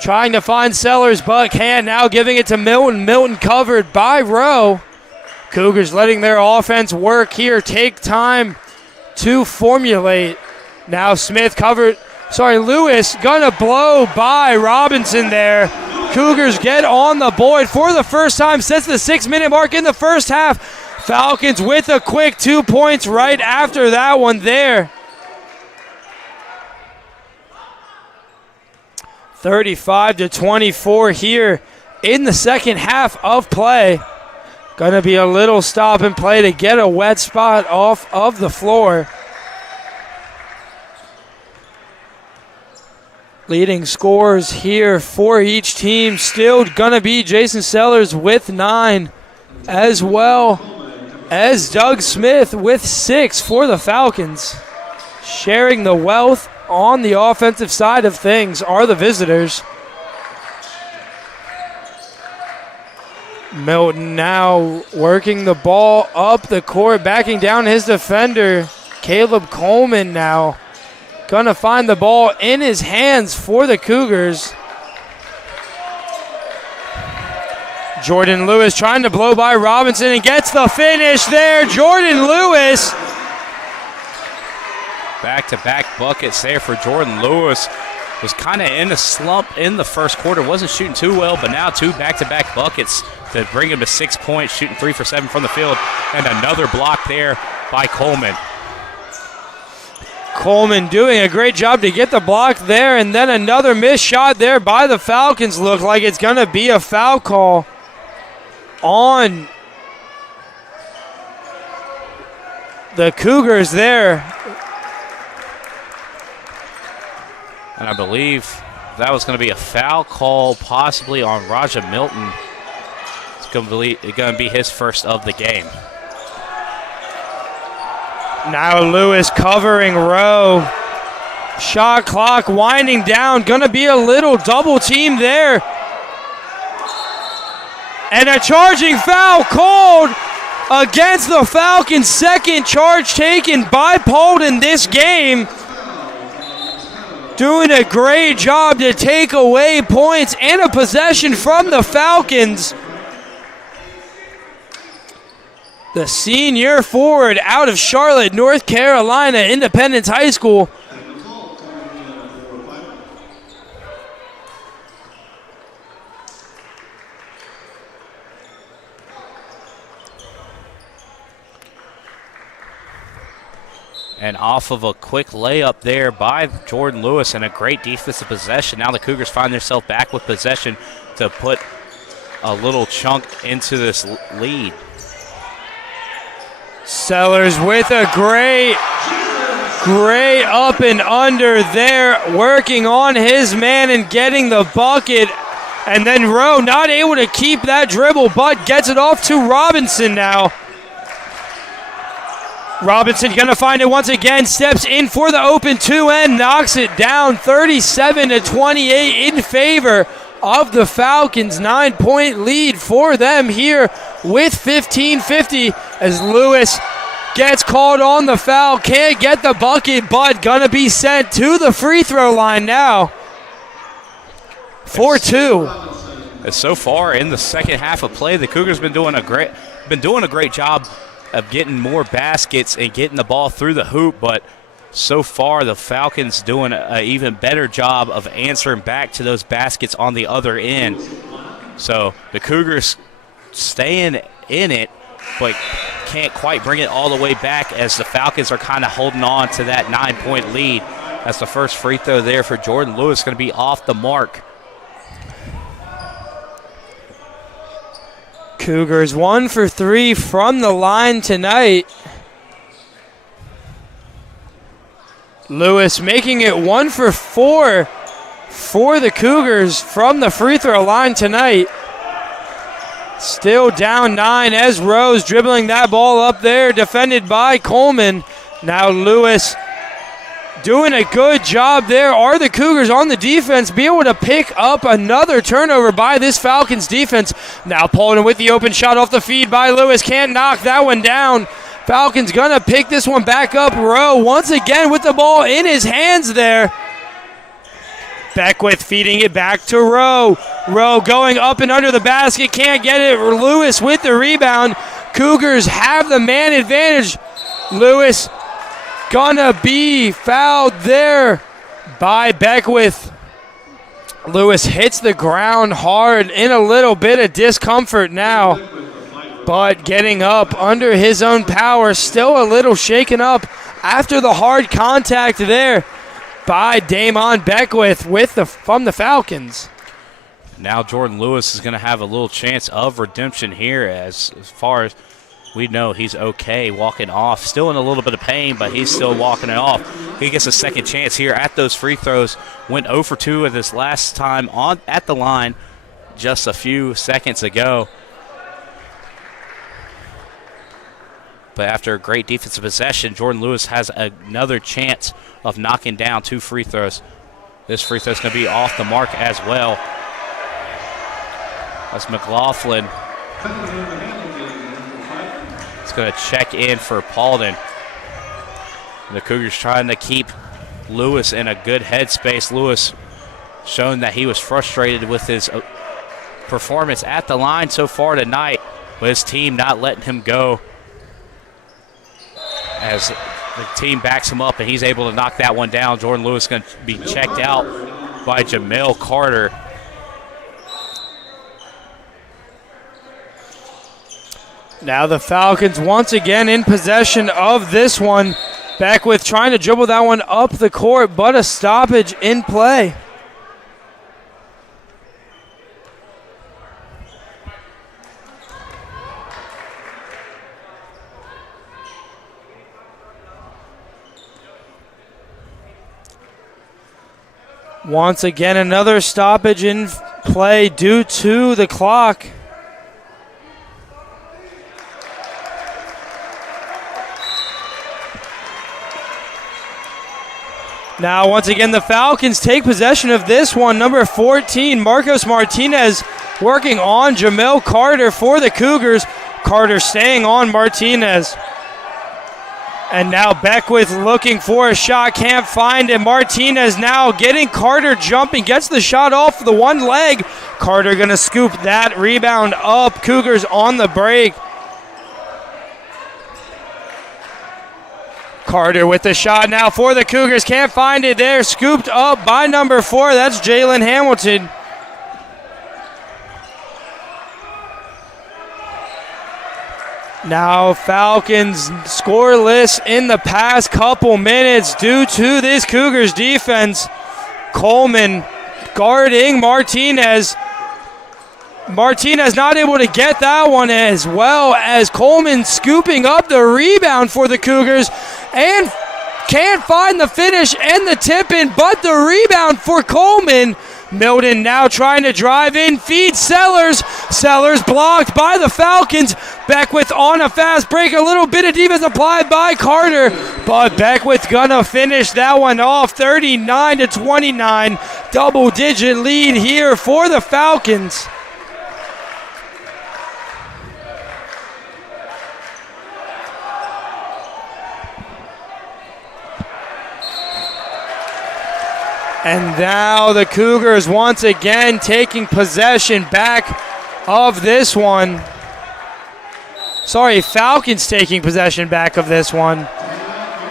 Trying to find Sellers, but can. Now giving it to Milton. Milton covered by Rowe. Cougars letting their offense work here. Take time to formulate. Now Smith covered. Lewis gonna blow by Robinson there. Cougars get on the board for the first time since the 6-minute mark in the first half. Falcons with a quick 2 points right after that one there. 35-24 here in the second half of play. Gonna be a little stop and play to get a wet spot off of the floor. Leading scorers here for each team still gonna be Jason Sellers with 9, as well as Doug Smith with 6 for the Falcons. Sharing the wealth on the offensive side of things are the visitors. Milton now working the ball up the court, backing down his defender. Caleb Coleman now gonna find the ball in his hands for the Cougars. Jordan Lewis trying to blow by Robinson and gets the finish there. Jordan Lewis. Back-to-back buckets there for Jordan Lewis. Was kind of in a slump in the first quarter. Wasn't shooting too well, but now 2 back-to-back buckets to bring him to 6 points, shooting 3 for 7 from the field. And another block there by Coleman. Coleman doing a great job to get the block there, and then another missed shot there by the Falcons. Look like it's going to be a foul call on the Cougars there. And I believe that was going to be a foul call possibly on Raja Milton. It's going to be his first of the game. Now Lewis covering Rowe. Shot clock winding down. Going to be a little double team there. And a charging foul called against the Falcons. Second charge taken by Polden this game. Doing a great job to take away points and a possession from the Falcons. The senior forward out of Charlotte, North Carolina, Independence High School. And off of a quick layup there by Jordan Lewis and a great defensive possession. Now the Cougars find themselves back with possession to put a little chunk into this lead. Sellers with a great up and under there, working on his man and getting the bucket. And then Rowe not able to keep that dribble, but gets it off to Robinson now. Robinson gonna find it once again, steps in for the open 2-end, knocks it down 37-28 in favor of the Falcons. 9-point lead for them here with 15:50 as Lewis gets called on the foul, can't get the bucket, but gonna be sent to the free throw line now. 4-2. So far in the second half of play, the Cougars been doing a great job of getting more baskets and getting the ball through the hoop, but so far the Falcons doing an even better job of answering back to those baskets on the other end. So the Cougars staying in it, but can't quite bring it all the way back as the Falcons are kind of holding on to that 9-point lead. That's the first free throw there for Jordan Lewis, going to be off the mark. Cougars 1 for 3 from the line tonight. Lewis making it 1 for 4 for the Cougars from the free throw line tonight. Still down 9 as Rose dribbling that ball up there, defended by Coleman. Now Lewis doing a good job there. Are the Cougars on the defense be able to pick up another turnover by this Falcons defense? Now Polden with the open shot off the feed by Lewis. Can't knock that one down. Falcons gonna pick this one back up. Rowe once again with the ball in his hands there. Beckwith feeding it back to Rowe. Rowe going up and under the basket. Can't get it. Lewis with the rebound. Cougars have the man advantage. Lewis gonna be fouled there by Beckwith. Lewis hits the ground hard in a little bit of discomfort now, but getting up under his own power, still a little shaken up after the hard contact there by Damon Beckwith from the Falcons. Now Jordan Lewis is going to have a little chance of redemption here as far as we know he's okay walking off. Still in a little bit of pain, but he's still walking it off. He gets a second chance here at those free throws. Went 0 for 2 at this last time at the line just a few seconds ago. But after a great defensive possession, Jordan Lewis has another chance of knocking down 2 free throws. This free throw is going to be off the mark as well. That's McLaughlin It's going to check in for Paulden. The Cougars trying to keep Lewis in a good headspace. Lewis showing that he was frustrated with his performance at the line so far tonight, but his team not letting him go as the team backs him up and he's able to knock that one down. Jordan Lewis going to be checked out by Jamel Carter. Now the Falcons once again in possession of this one. Beckwith trying to dribble that one up the court, but a stoppage in play. Once again, another stoppage in play due to the clock. Now, once again, the Falcons take possession of this one. Number 14, Marcos Martinez, working on Jamel Carter for the Cougars. Carter staying on Martinez. And now Beckwith looking for a shot, can't find it. Martinez now getting Carter jumping, gets the shot off the one leg. Carter gonna scoop that rebound up. Cougars on the break. Carter with the shot now for the Cougars, can't find it there. Scooped up by number 4, that's Jalen Hamilton. Now Falcons scoreless in the past couple minutes due to this Cougars defense. Coleman guarding Martinez. Martinez not able to get that one, as well as Coleman scooping up the rebound for the Cougars and can't find the finish and the tip in, but the rebound for Coleman. Milton now trying to drive in, feed Sellers. Sellers blocked by the Falcons. Beckwith on a fast break, a little bit of defense applied by Carter, but Beckwith gonna finish that one off. 39-29, double-digit lead here for the Falcons. And now the Cougars once again taking possession back of this one. Sorry, Falcons taking possession back of this one.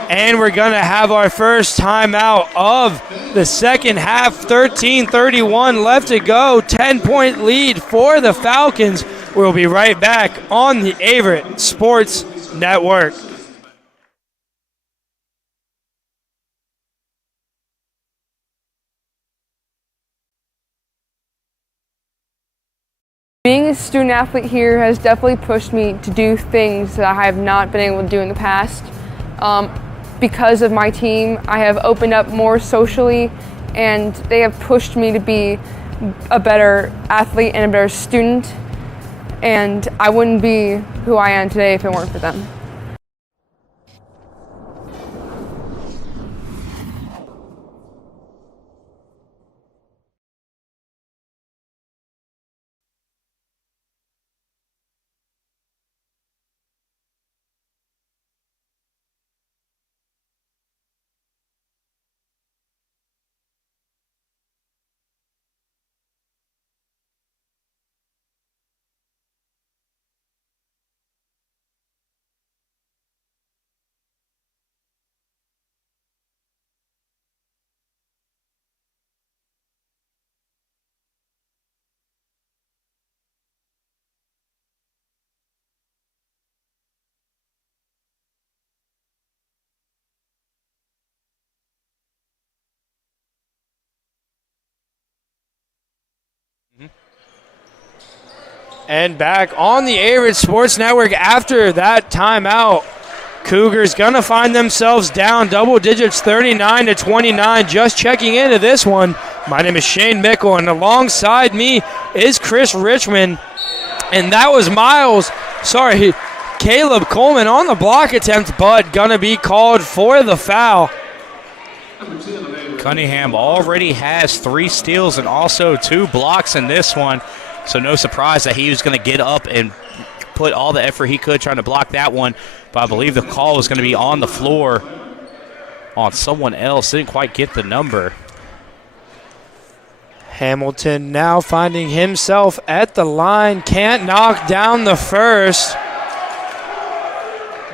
And we're going to have our first timeout of the second half. 13:31 left to go. 10-point lead for the Falcons. We'll be right back on the Averett Sports Network. Being a student athlete here has definitely pushed me to do things that I have not been able to do in the past. Because of my team, I have opened up more socially, and they have pushed me to be a better athlete and a better student, and I wouldn't be who I am today if it weren't for them. And back on the Averett Sports Network after that timeout. Cougars gonna find themselves down double digits, 39-29. Just checking into this one, my name is Shane Mickle, and alongside me is Chris Richmond. And that was Caleb Coleman on the block attempt, but gonna be called for the foul. Cunningham already has 3 steals and also 2 blocks in this one. So no surprise that he was going to get up and put all the effort he could trying to block that one, but I believe the call was going to be on the floor on someone else. Didn't quite get the number. Hamilton now finding himself at the line. Can't knock down the first.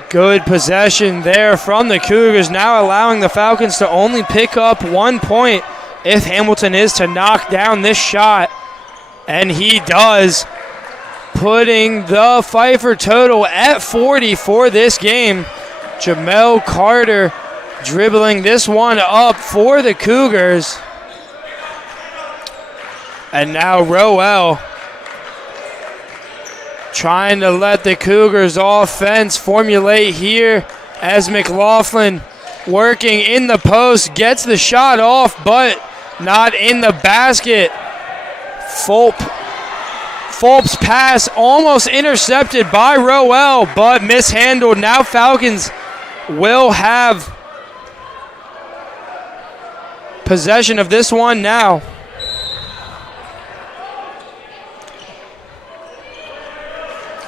Good possession there from the Cougars, now allowing the Falcons to only pick up 1 point if Hamilton is to knock down this shot. And he does, putting the Pfeiffer total at 40 for this game. Jamel Carter dribbling this one up for the Cougars. And now Roel trying to let the Cougars offense formulate here as McLaughlin working in the post, gets the shot off, but not in the basket. Fulp's pass almost intercepted by Roel, but mishandled. Now Falcons will have possession of this one now.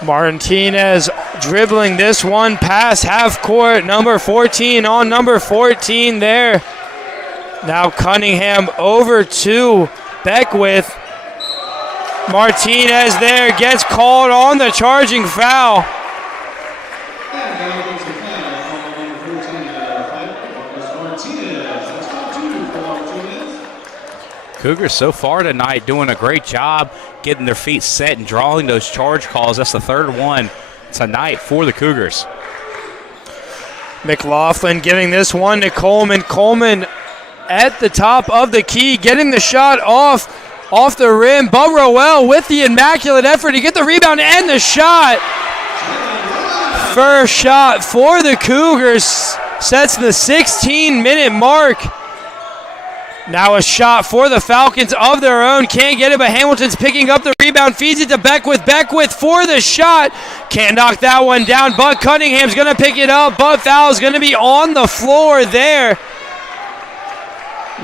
Martinez dribbling this one past half court. Number 14 on number 14 there. Now Cunningham over to Beckwith. Martinez there gets called on the charging foul. Cougars so far tonight doing a great job getting their feet set and drawing those charge calls. That's the third one tonight for the Cougars. McLaughlin giving this one to Coleman. Coleman at the top of the key, getting the shot off the rim. But Roel with the immaculate effort to get the rebound and the shot. First shot for the Cougars sets the 16-minute mark. Now a shot for the Falcons of their own. Can't get it, but Hamilton's picking up the rebound. Feeds it to Beckwith. Beckwith for the shot. Can't knock that one down, but Cunningham's going to pick it up. But foul's going to be on the floor there.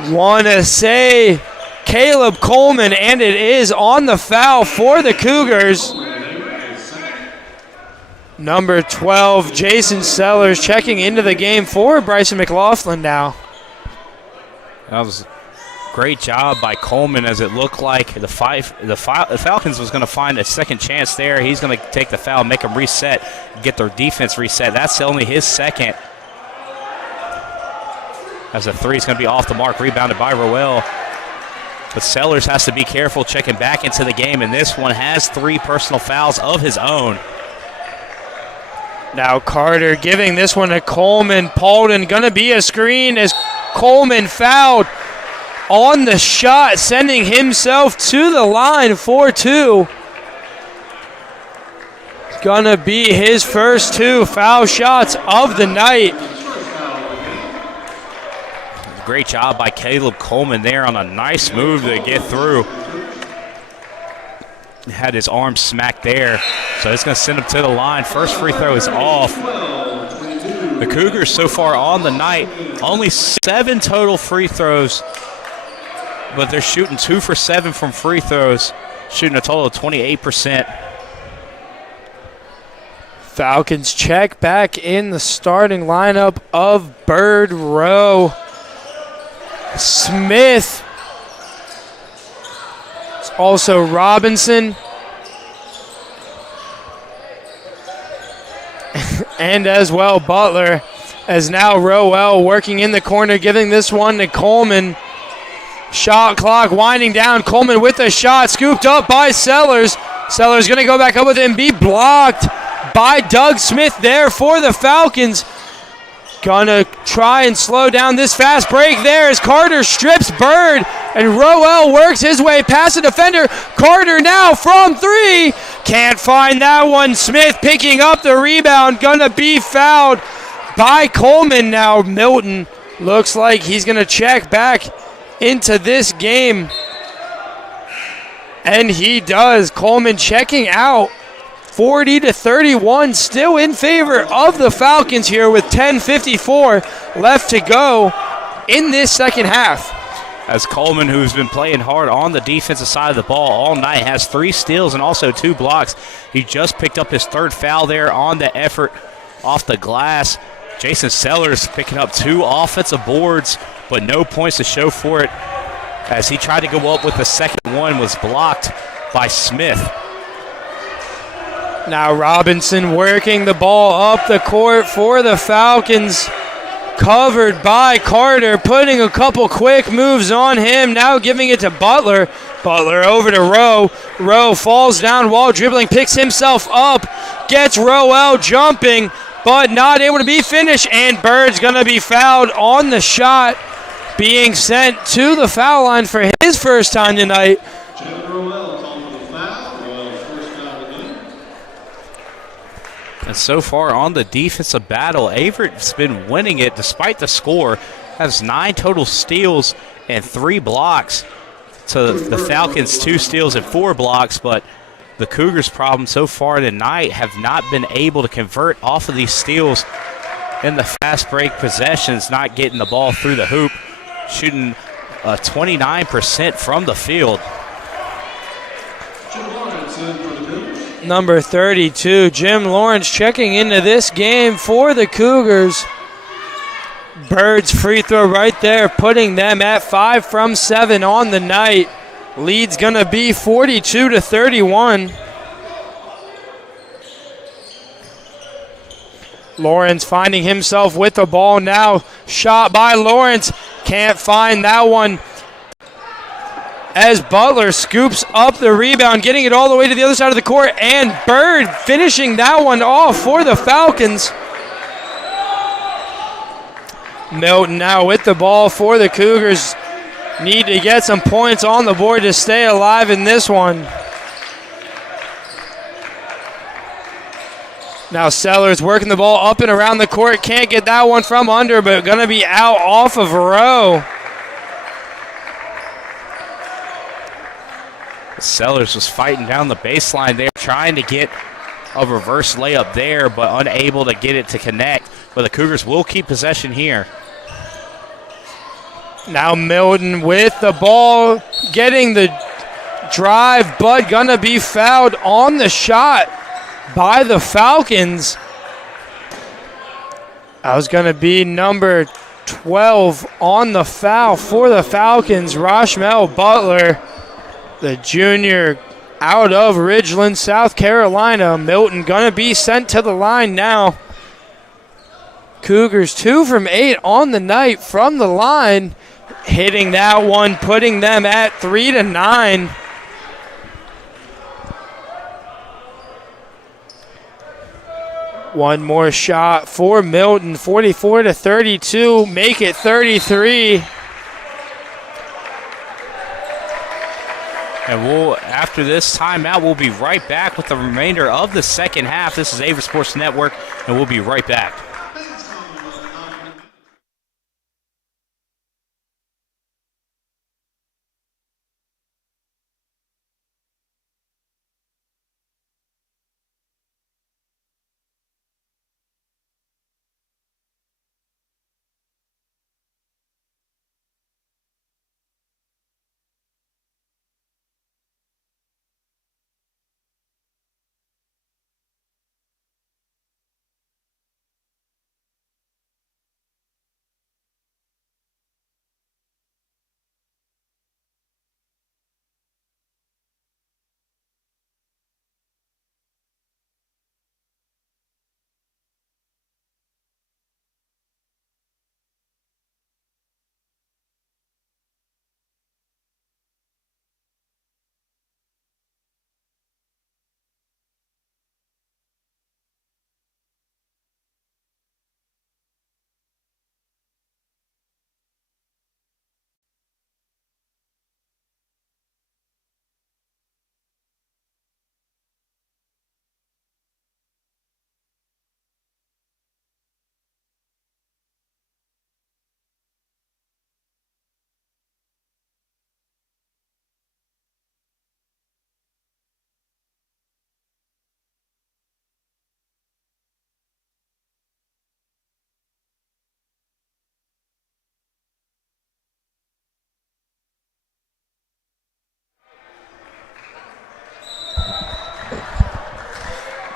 Want to say Caleb Coleman, and it is on the foul for the Cougars. Number 12, Jason Sellers checking into the game for Bryson McLaughlin now. That was a great job by Coleman, as it looked like the Falcons was going to find a second chance there. He's going to take the foul, make them reset, get their defense reset. That's only his second. As a three is going to be off the mark, rebounded by Roel. But Sellers has to be careful checking back into the game, and this one has 3 personal fouls of his own. Now Carter giving this one to Coleman. Paulden going to be a screen as Coleman fouled on the shot, sending himself to the line for 2. It's going to be his first 2 foul shots of the night. Great job by Caleb Coleman there on a nice move to get through. Had his arm smacked there, so it's going to send him to the line. First free throw is off. The Cougars so far on the night, only 7 total free throws, but they're shooting 2 for 7 from free throws, shooting a total of 28%. Falcons check back in the starting lineup of Bird, Rowe, Smith. It's also Robinson. And as well Butler, as now Roel working in the corner, giving this one to Coleman. Shot clock winding down. Coleman with a shot, scooped up by Sellers. Sellers going to go back up with it and be blocked by Doug Smith there for the Falcons. Gonna try and slow down this fast break there as Carter strips Bird, and Roel works his way past the defender. Carter now from 3. Can't find that one. Smith picking up the rebound. Gonna be fouled by Coleman now. Milton looks like he's gonna check back into this game. And he does. Coleman checking out. 40-31, still in favor of the Falcons here with 10:54 left to go in this second half. as Coleman, who's been playing hard on the defensive side of the ball all night, has 3 steals and also 2 blocks. He just picked up his 3rd foul there on the effort off the glass. Jason Sellers picking up 2 offensive boards, but no points to show for it, as he tried to go up with the second one, was blocked by Smith. Now Robinson working the ball up the court for the Falcons. Covered by Carter, putting a couple quick moves on him. Now giving it to Butler. Butler over to Rowe. Rowe falls down while dribbling, picks himself up, gets Roel jumping, but not able to be finished. And Bird's going to be fouled on the shot, being sent to the foul line for his first time tonight. And so far on the defensive battle, Averett's been winning it despite the score. Has 9 total steals and 3 blocks to the Falcons' 2 steals and 4 blocks, but the Cougars' problem so far tonight have not been able to convert off of these steals in the fast break possessions, not getting the ball through the hoop, shooting 29% from the field. Number 32, Jim Lawrence checking into this game for the Cougars. Bird's free throw right there, putting them at 5 from 7 on the night. Lead's gonna be 42-31. Lawrence finding himself with the ball now. Shot by Lawrence, can't find that one, as Butler scoops up the rebound, getting it all the way to the other side of the court, and Bird finishing that one off for the Falcons. Milton now with the ball for the Cougars. Need to get some points on the board to stay alive in this one. Now Sellers working the ball up and around the court. Can't get that one from under, but going to be out off of Rowe. Sellers was fighting down the baseline there, trying to get a reverse layup there, but unable to get it to connect. But the Cougars will keep possession here. Now Milton with the ball, getting the drive, but gonna be fouled on the shot by the Falcons. That was gonna be number 12 on the foul for the Falcons, Roshmel Butler, the junior out of Ridgeland, South Carolina. Milton gonna be sent to the line now. Cougars 2 from 8 on the night from the line. Hitting that one, putting them at 3-9. One more shot for Milton, 44-32, make it 33. And after this timeout, we'll be right back with the remainder of the second half. This is Averett Sports Network, and we'll be right back.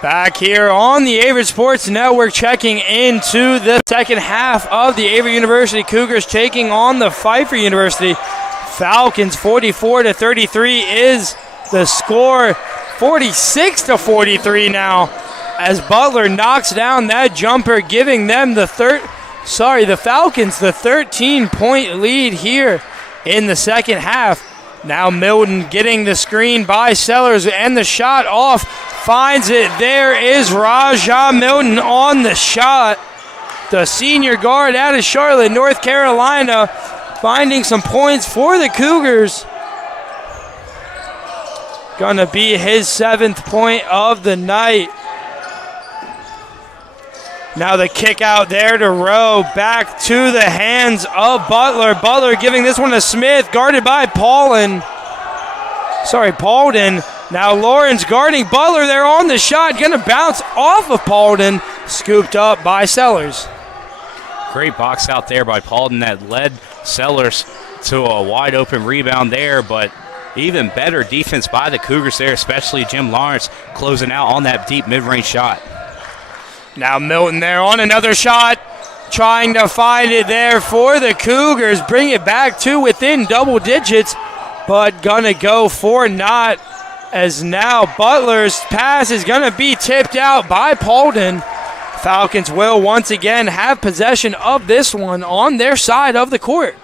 Back here on the Averett Sports Network, checking into the second half of the Averett University Cougars taking on the Pfeiffer University Falcons. 44-33 is the score. 46-43 now as Butler knocks down that jumper, giving them the Falcons the 13-point lead here in the second half. Now Milton getting the screen by Sellers, and the shot off. Finds it. There is Raja Milton on the shot. The senior guard out of Charlotte, North Carolina, finding some points for the Cougars. Gonna be his 7th point of the night. Now the kick out there to Rowe. Back to the hands of Butler. Butler giving this one to Smith, guarded by Paulden. Now Lawrence guarding Butler there on the shot. Going to bounce off of Paulden. Scooped up by Sellers. Great box out there by Paulden that led Sellers to a wide open rebound there, but even better defense by the Cougars there, especially Jim Lawrence closing out on that deep mid-range shot. Now Milton there on another shot, trying to find it there for the Cougars. Bring it back to within double digits, but gonna go for naught, as now Butler's pass is gonna be tipped out by Paulden. Falcons will once again have possession of this one on their side of the court.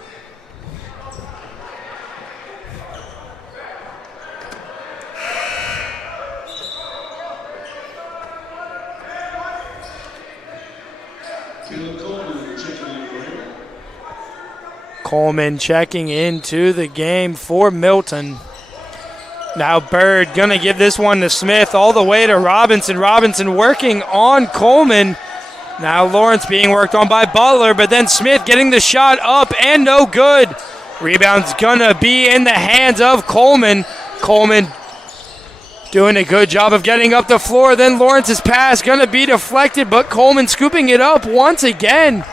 Coleman checking into the game for Milton. Now Bird gonna give this one to Smith all the way to Robinson. Robinson working on Coleman. Now Lawrence being worked on by Butler, but then Smith getting the shot up and no good. Rebound's gonna be in the hands of Coleman. Coleman doing a good job of getting up the floor. Then Lawrence's pass gonna be deflected, but Coleman scooping it up once again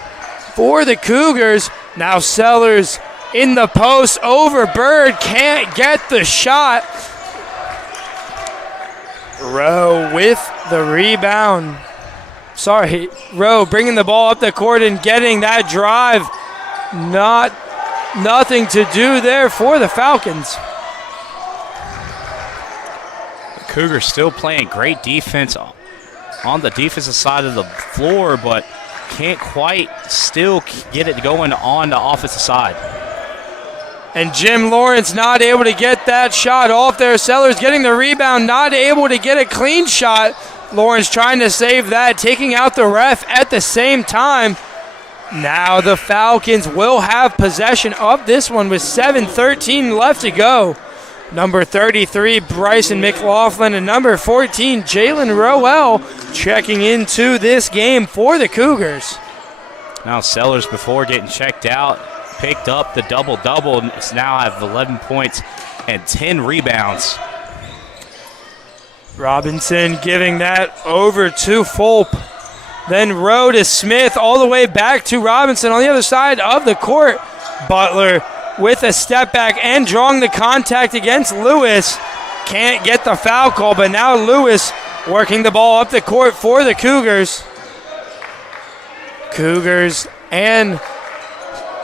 for the Cougars. Now Sellers in the post over Bird, can't get the shot. Rowe with the rebound. Rowe bringing the ball up the court and getting that drive. Nothing to do there for the Falcons. The Cougars still playing great defense on the defensive side of the floor, but can't quite still get it going on the offensive side. And Jim Lawrence not able to get that shot off there. Sellers getting the rebound, not able to get a clean shot. Lawrence trying to save that, taking out the ref at the same time. Now the Falcons will have possession of this one with 7:13 left to go. Number 33, Bryson McLaughlin, and number 14, Jalen Rowell, checking into this game for the Cougars. Now Sellers, before getting checked out, picked up the double-double, and now have 11 points and 10 rebounds. Robinson giving that over to Fulp. Then Rowe to Smith, all the way back to Robinson on the other side of the court. Butler with a step back and drawing the contact against Lewis. Can't get the foul call, but now Lewis working the ball up the court for the Cougars. Cougars and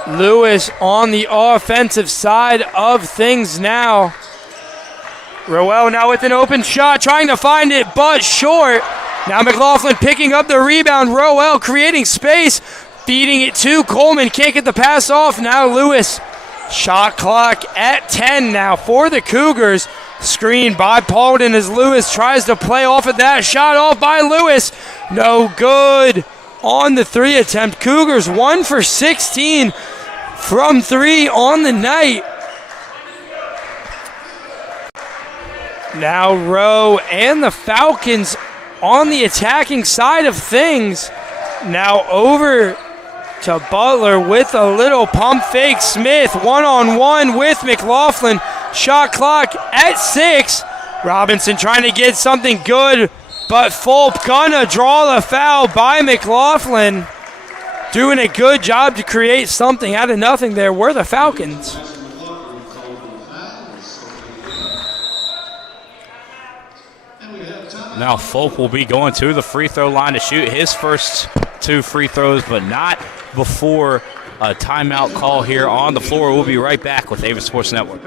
Lewis on the offensive side of things now. Rowell now with an open shot, trying to find it, but short. Now McLaughlin picking up the rebound. Rowell creating space, feeding it to Coleman. Can't get the pass off. Now Lewis. Shot clock at 10 now for the Cougars. Screen by Paulden as Lewis tries to play off of that. Shot off by Lewis. No good on the 3 attempt. Cougars 1 for 16 from 3 on the night. Now Rowe and the Falcons on the attacking side of things. Now over to Butler with a little pump fake. Smith one-on-one with McLaughlin. Shot clock at 6. Robinson trying to get something good, but Fulp gonna draw the foul by McLaughlin. Doing a good job to create something out of nothing there were the Falcons. Now Folk will be going to the free throw line to shoot his first 2 free throws, but not before a timeout call here on the floor. We'll be right back with Averett Sports Network.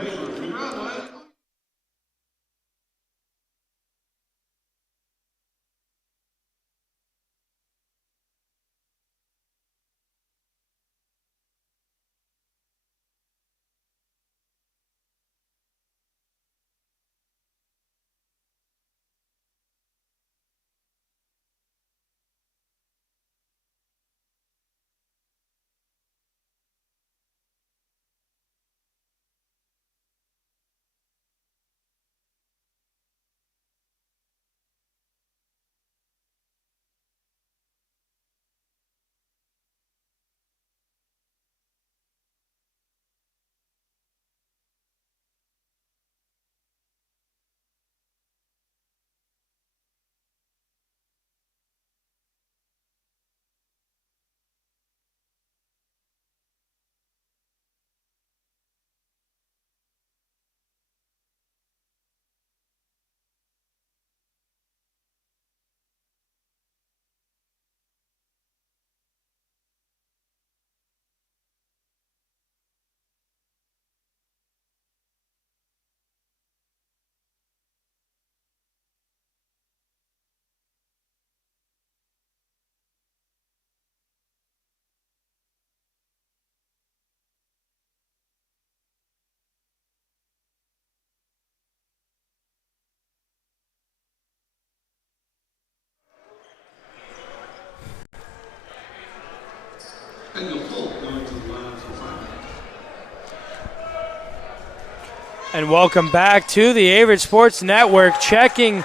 And welcome back to the Averett Sports Network. Checking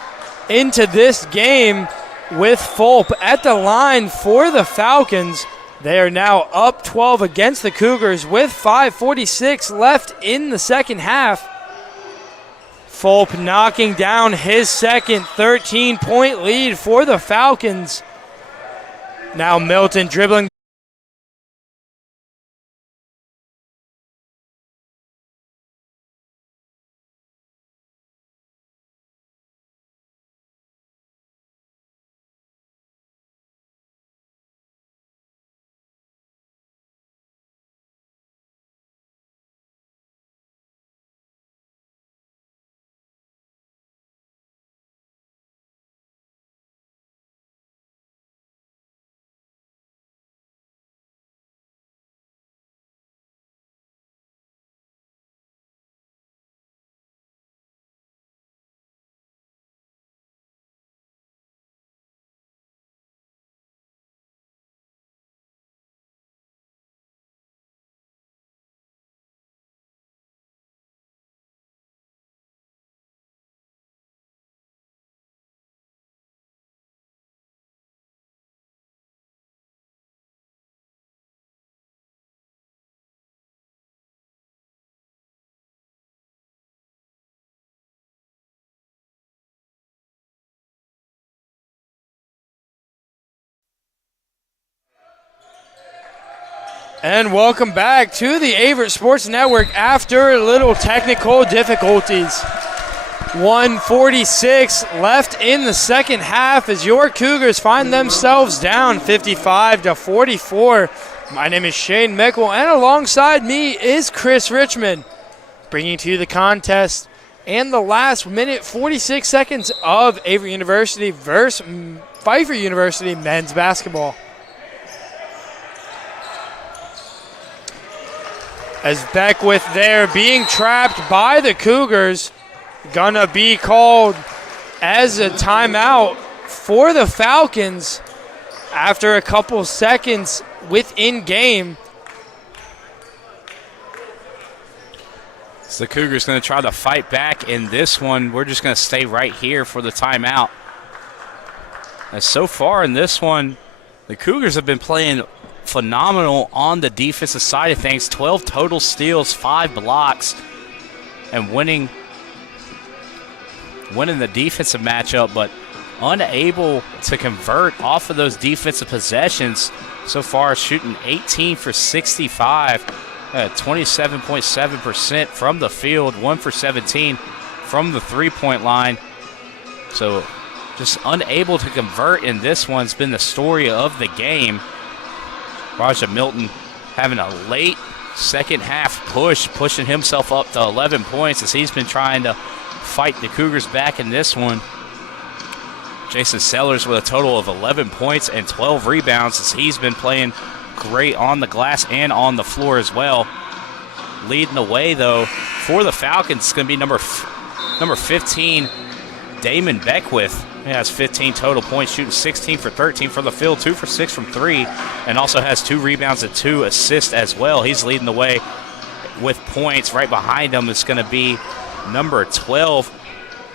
into this game with Fulp at the line for the Falcons. They are now up 12 against the Cougars with 5:46 left in the second half. Fulp knocking down his second 13-point lead for the Falcons. Now Milton dribbling. And welcome back to the Averett Sports Network after little technical difficulties. 1:46 left in the second half as your Cougars find themselves down 55-44. My name is Shane Mickle, and alongside me is Chris Richmond, bringing to you the contest and the last minute 46 seconds of Averett University versus Pfeiffer University men's basketball. As Beckwith there being trapped by the Cougars, gonna be called as a timeout for the Falcons after a couple seconds within game. So the Cougars gonna try to fight back in this one. We're just gonna stay right here for the timeout. As so far in this one, the Cougars have been playing phenomenal on the defensive side of things. 12 total steals, 5 blocks, and winning the defensive matchup, but unable to convert off of those defensive possessions. So far, shooting 18 for 65, 27.7% from the field, 1 for 17 from the three-point line. So just unable to convert in this one's been the story of the game. Raja Milton having a late second half push, pushing himself up to 11 points as he's been trying to fight the Cougars back in this one. Jason Sellers with a total of 11 points and 12 rebounds as he's been playing great on the glass and on the floor as well. Leading the way, though, for the Falcons is going to be number 15, Damon Beckwith. He has 15 total points, shooting 16 for 13 from the field, 2 for 6 from 3, and also has 2 rebounds and 2 assists as well. He's leading the way with points. Right behind him is going to be number 12,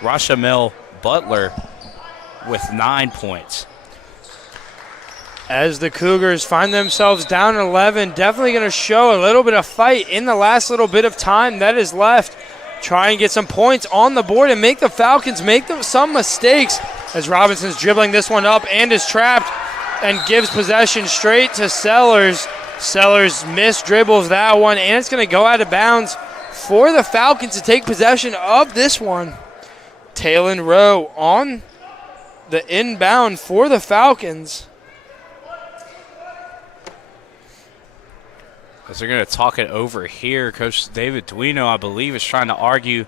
Rashamel Butler, with 9 points. As the Cougars find themselves down 11, definitely going to show a little bit of fight in the last little bit of time that is left. Try and get some points on the board and make the Falcons make some mistakes as Robinson's dribbling this one up and is trapped and gives possession straight to Sellers. Sellers dribbles that one, and it's going to go out of bounds for the Falcons to take possession of this one. Taylon Rowe on the inbound for the Falcons. As they're going to talk it over here, Coach David Duino, I believe, is trying to argue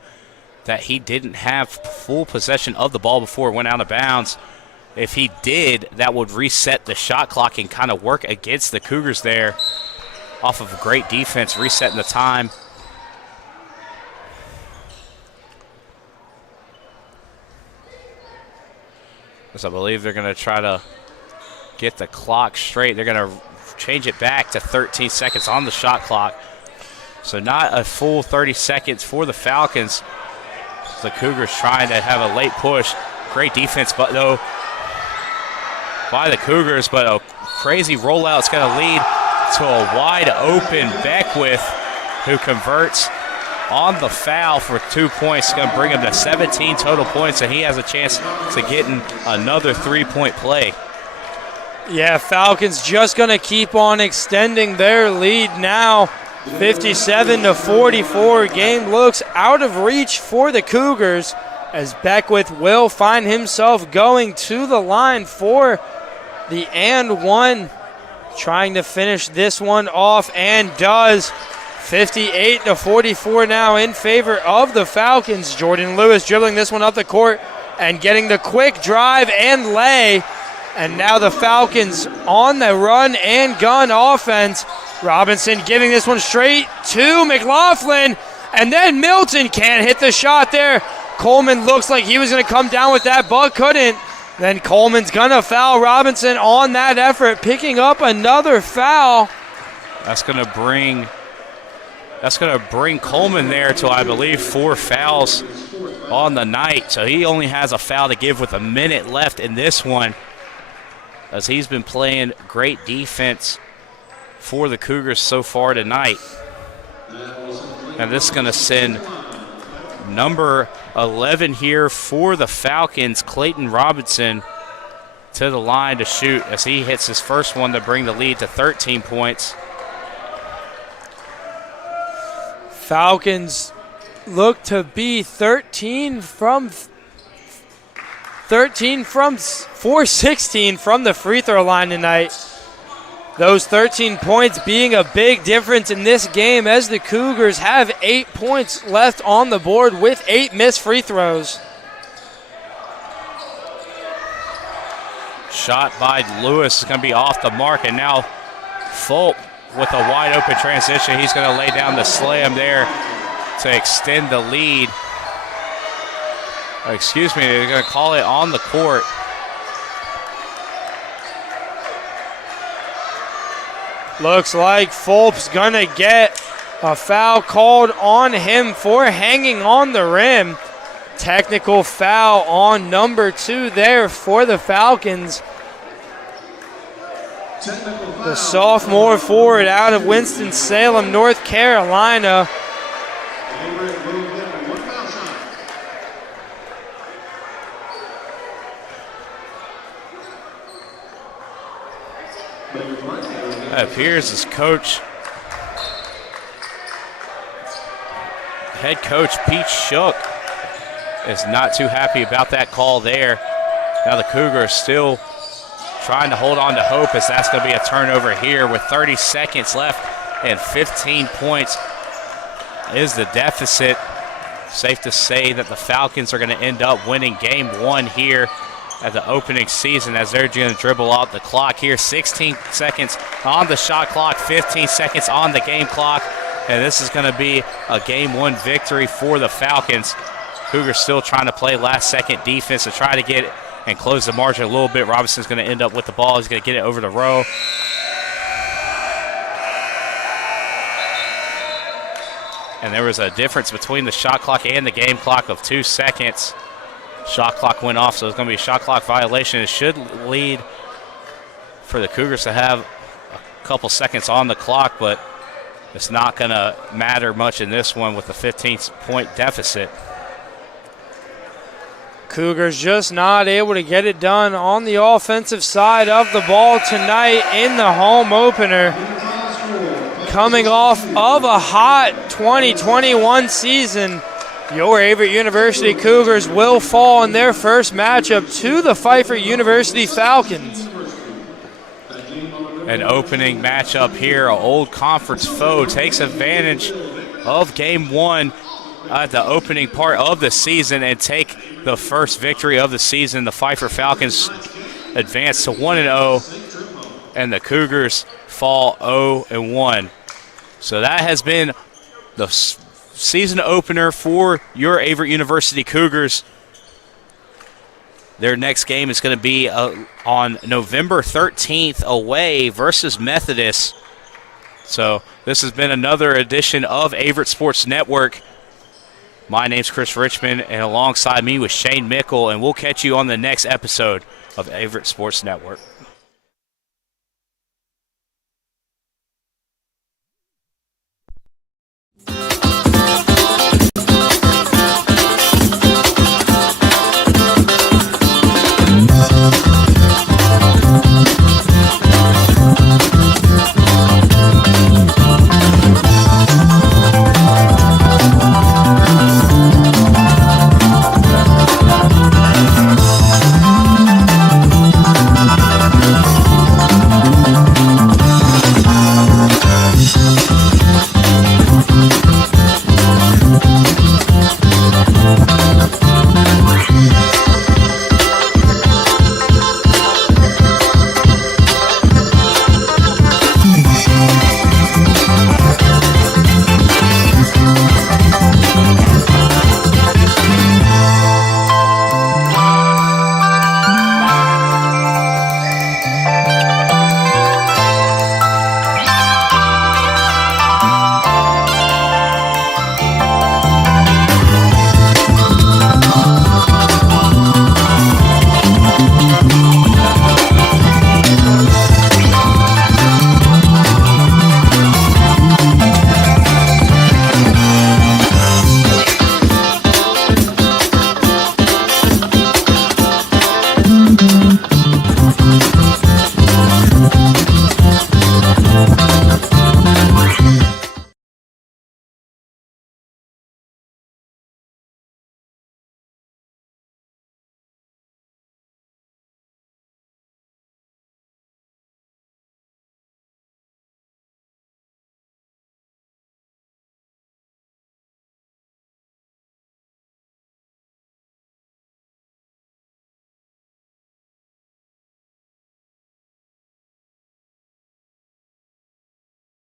that he didn't have full possession of the ball before it went out of bounds. If he did, that would reset the shot clock and kind of work against the Cougars there off of great defense, resetting the time. As I believe they're going to try to get the clock straight. They're going to change it back to 13 seconds on the shot clock. So not a full 30 seconds for the Falcons. The Cougars trying to have a late push. Great defense, but though by the Cougars, but a crazy rollout is going to lead to a wide open Beckwith, who converts on the foul for 2 points. It's going to bring him to 17 total points, and he has a chance to get in another 3-point play. Yeah, Falcons just going to keep on extending their lead now. 57-44. Game looks out of reach for the Cougars as Beckwith will find himself going to the line for the and one. Trying to finish this one off and does. 58-44 now in favor of the Falcons. Jordan Lewis dribbling this one up the court and getting the quick drive and lay. And now the Falcons on the run and gun offense. Robinson giving this one straight to McLaughlin. And then Milton can't hit the shot there. Coleman looks like he was going to come down with that, but couldn't. Then Coleman's going to foul Robinson on that effort, picking up another foul. That's going to bring Coleman there to, I believe, 4 fouls on the night. So he only has a foul to give with a minute left in this one, as he's been playing great defense for the Cougars so far tonight. And this is going to send number 11 here for the Falcons, Clayton Robinson, to the line to shoot as he hits his first one to bring the lead to 13 points. Falcons look to be 13 from 4-16 from the free throw line tonight. Those 13 points being a big difference in this game as the Cougars have 8 points left on the board with 8 missed free throws. Shot by Lewis is going to be off the mark, and now Fulp with a wide open transition. He's going to lay down the slam there to extend the lead. Excuse me, they're going to call it on the court. Looks like Fulp's going to get a foul called on him for hanging on the rim. Technical foul on number 2 there for the Falcons. The sophomore forward out of Winston-Salem, North Carolina. It appears as head coach Pete Shook is not too happy about that call there. Now the Cougars still trying to hold on to hope, as that's going to be a turnover here with 30 seconds left, and 15 points is the deficit. Safe to say that the Falcons are going to end up winning game one here at the opening season, as they're going to dribble out the clock here. 16 seconds on the shot clock, 15 seconds on the game clock, and this is going to be a game one victory for the Falcons. Cougars still trying to play last second defense to try to get it and close the margin a little bit. Robinson's going to end up with the ball. He's going to get it over the row. And there was a difference between the shot clock and the game clock of 2 seconds. Shot clock went off, so it's going to be a shot clock violation. It should lead for the Cougars to have a couple seconds on the clock, but it's not going to matter much in this one with a 15-point deficit. Cougars just not able to get it done on the offensive side of the ball tonight in the home opener. Coming off of a hot 2021 season, your Averett University Cougars will fall in their first matchup to the Pfeiffer University Falcons. An opening matchup here. An old conference foe takes advantage of game one at the opening part of the season and take the first victory of the season. The Pfeiffer Falcons advance to 1-0, and the Cougars fall 0-1. So that has been the season opener for your Averett University Cougars. Their next game is going to be on November 13th away versus Methodist. So this has been another edition of Averett Sports Network. My name's Chris Richmond, and alongside me was Shane Mickle, and we'll catch you on the next episode of Averett Sports Network.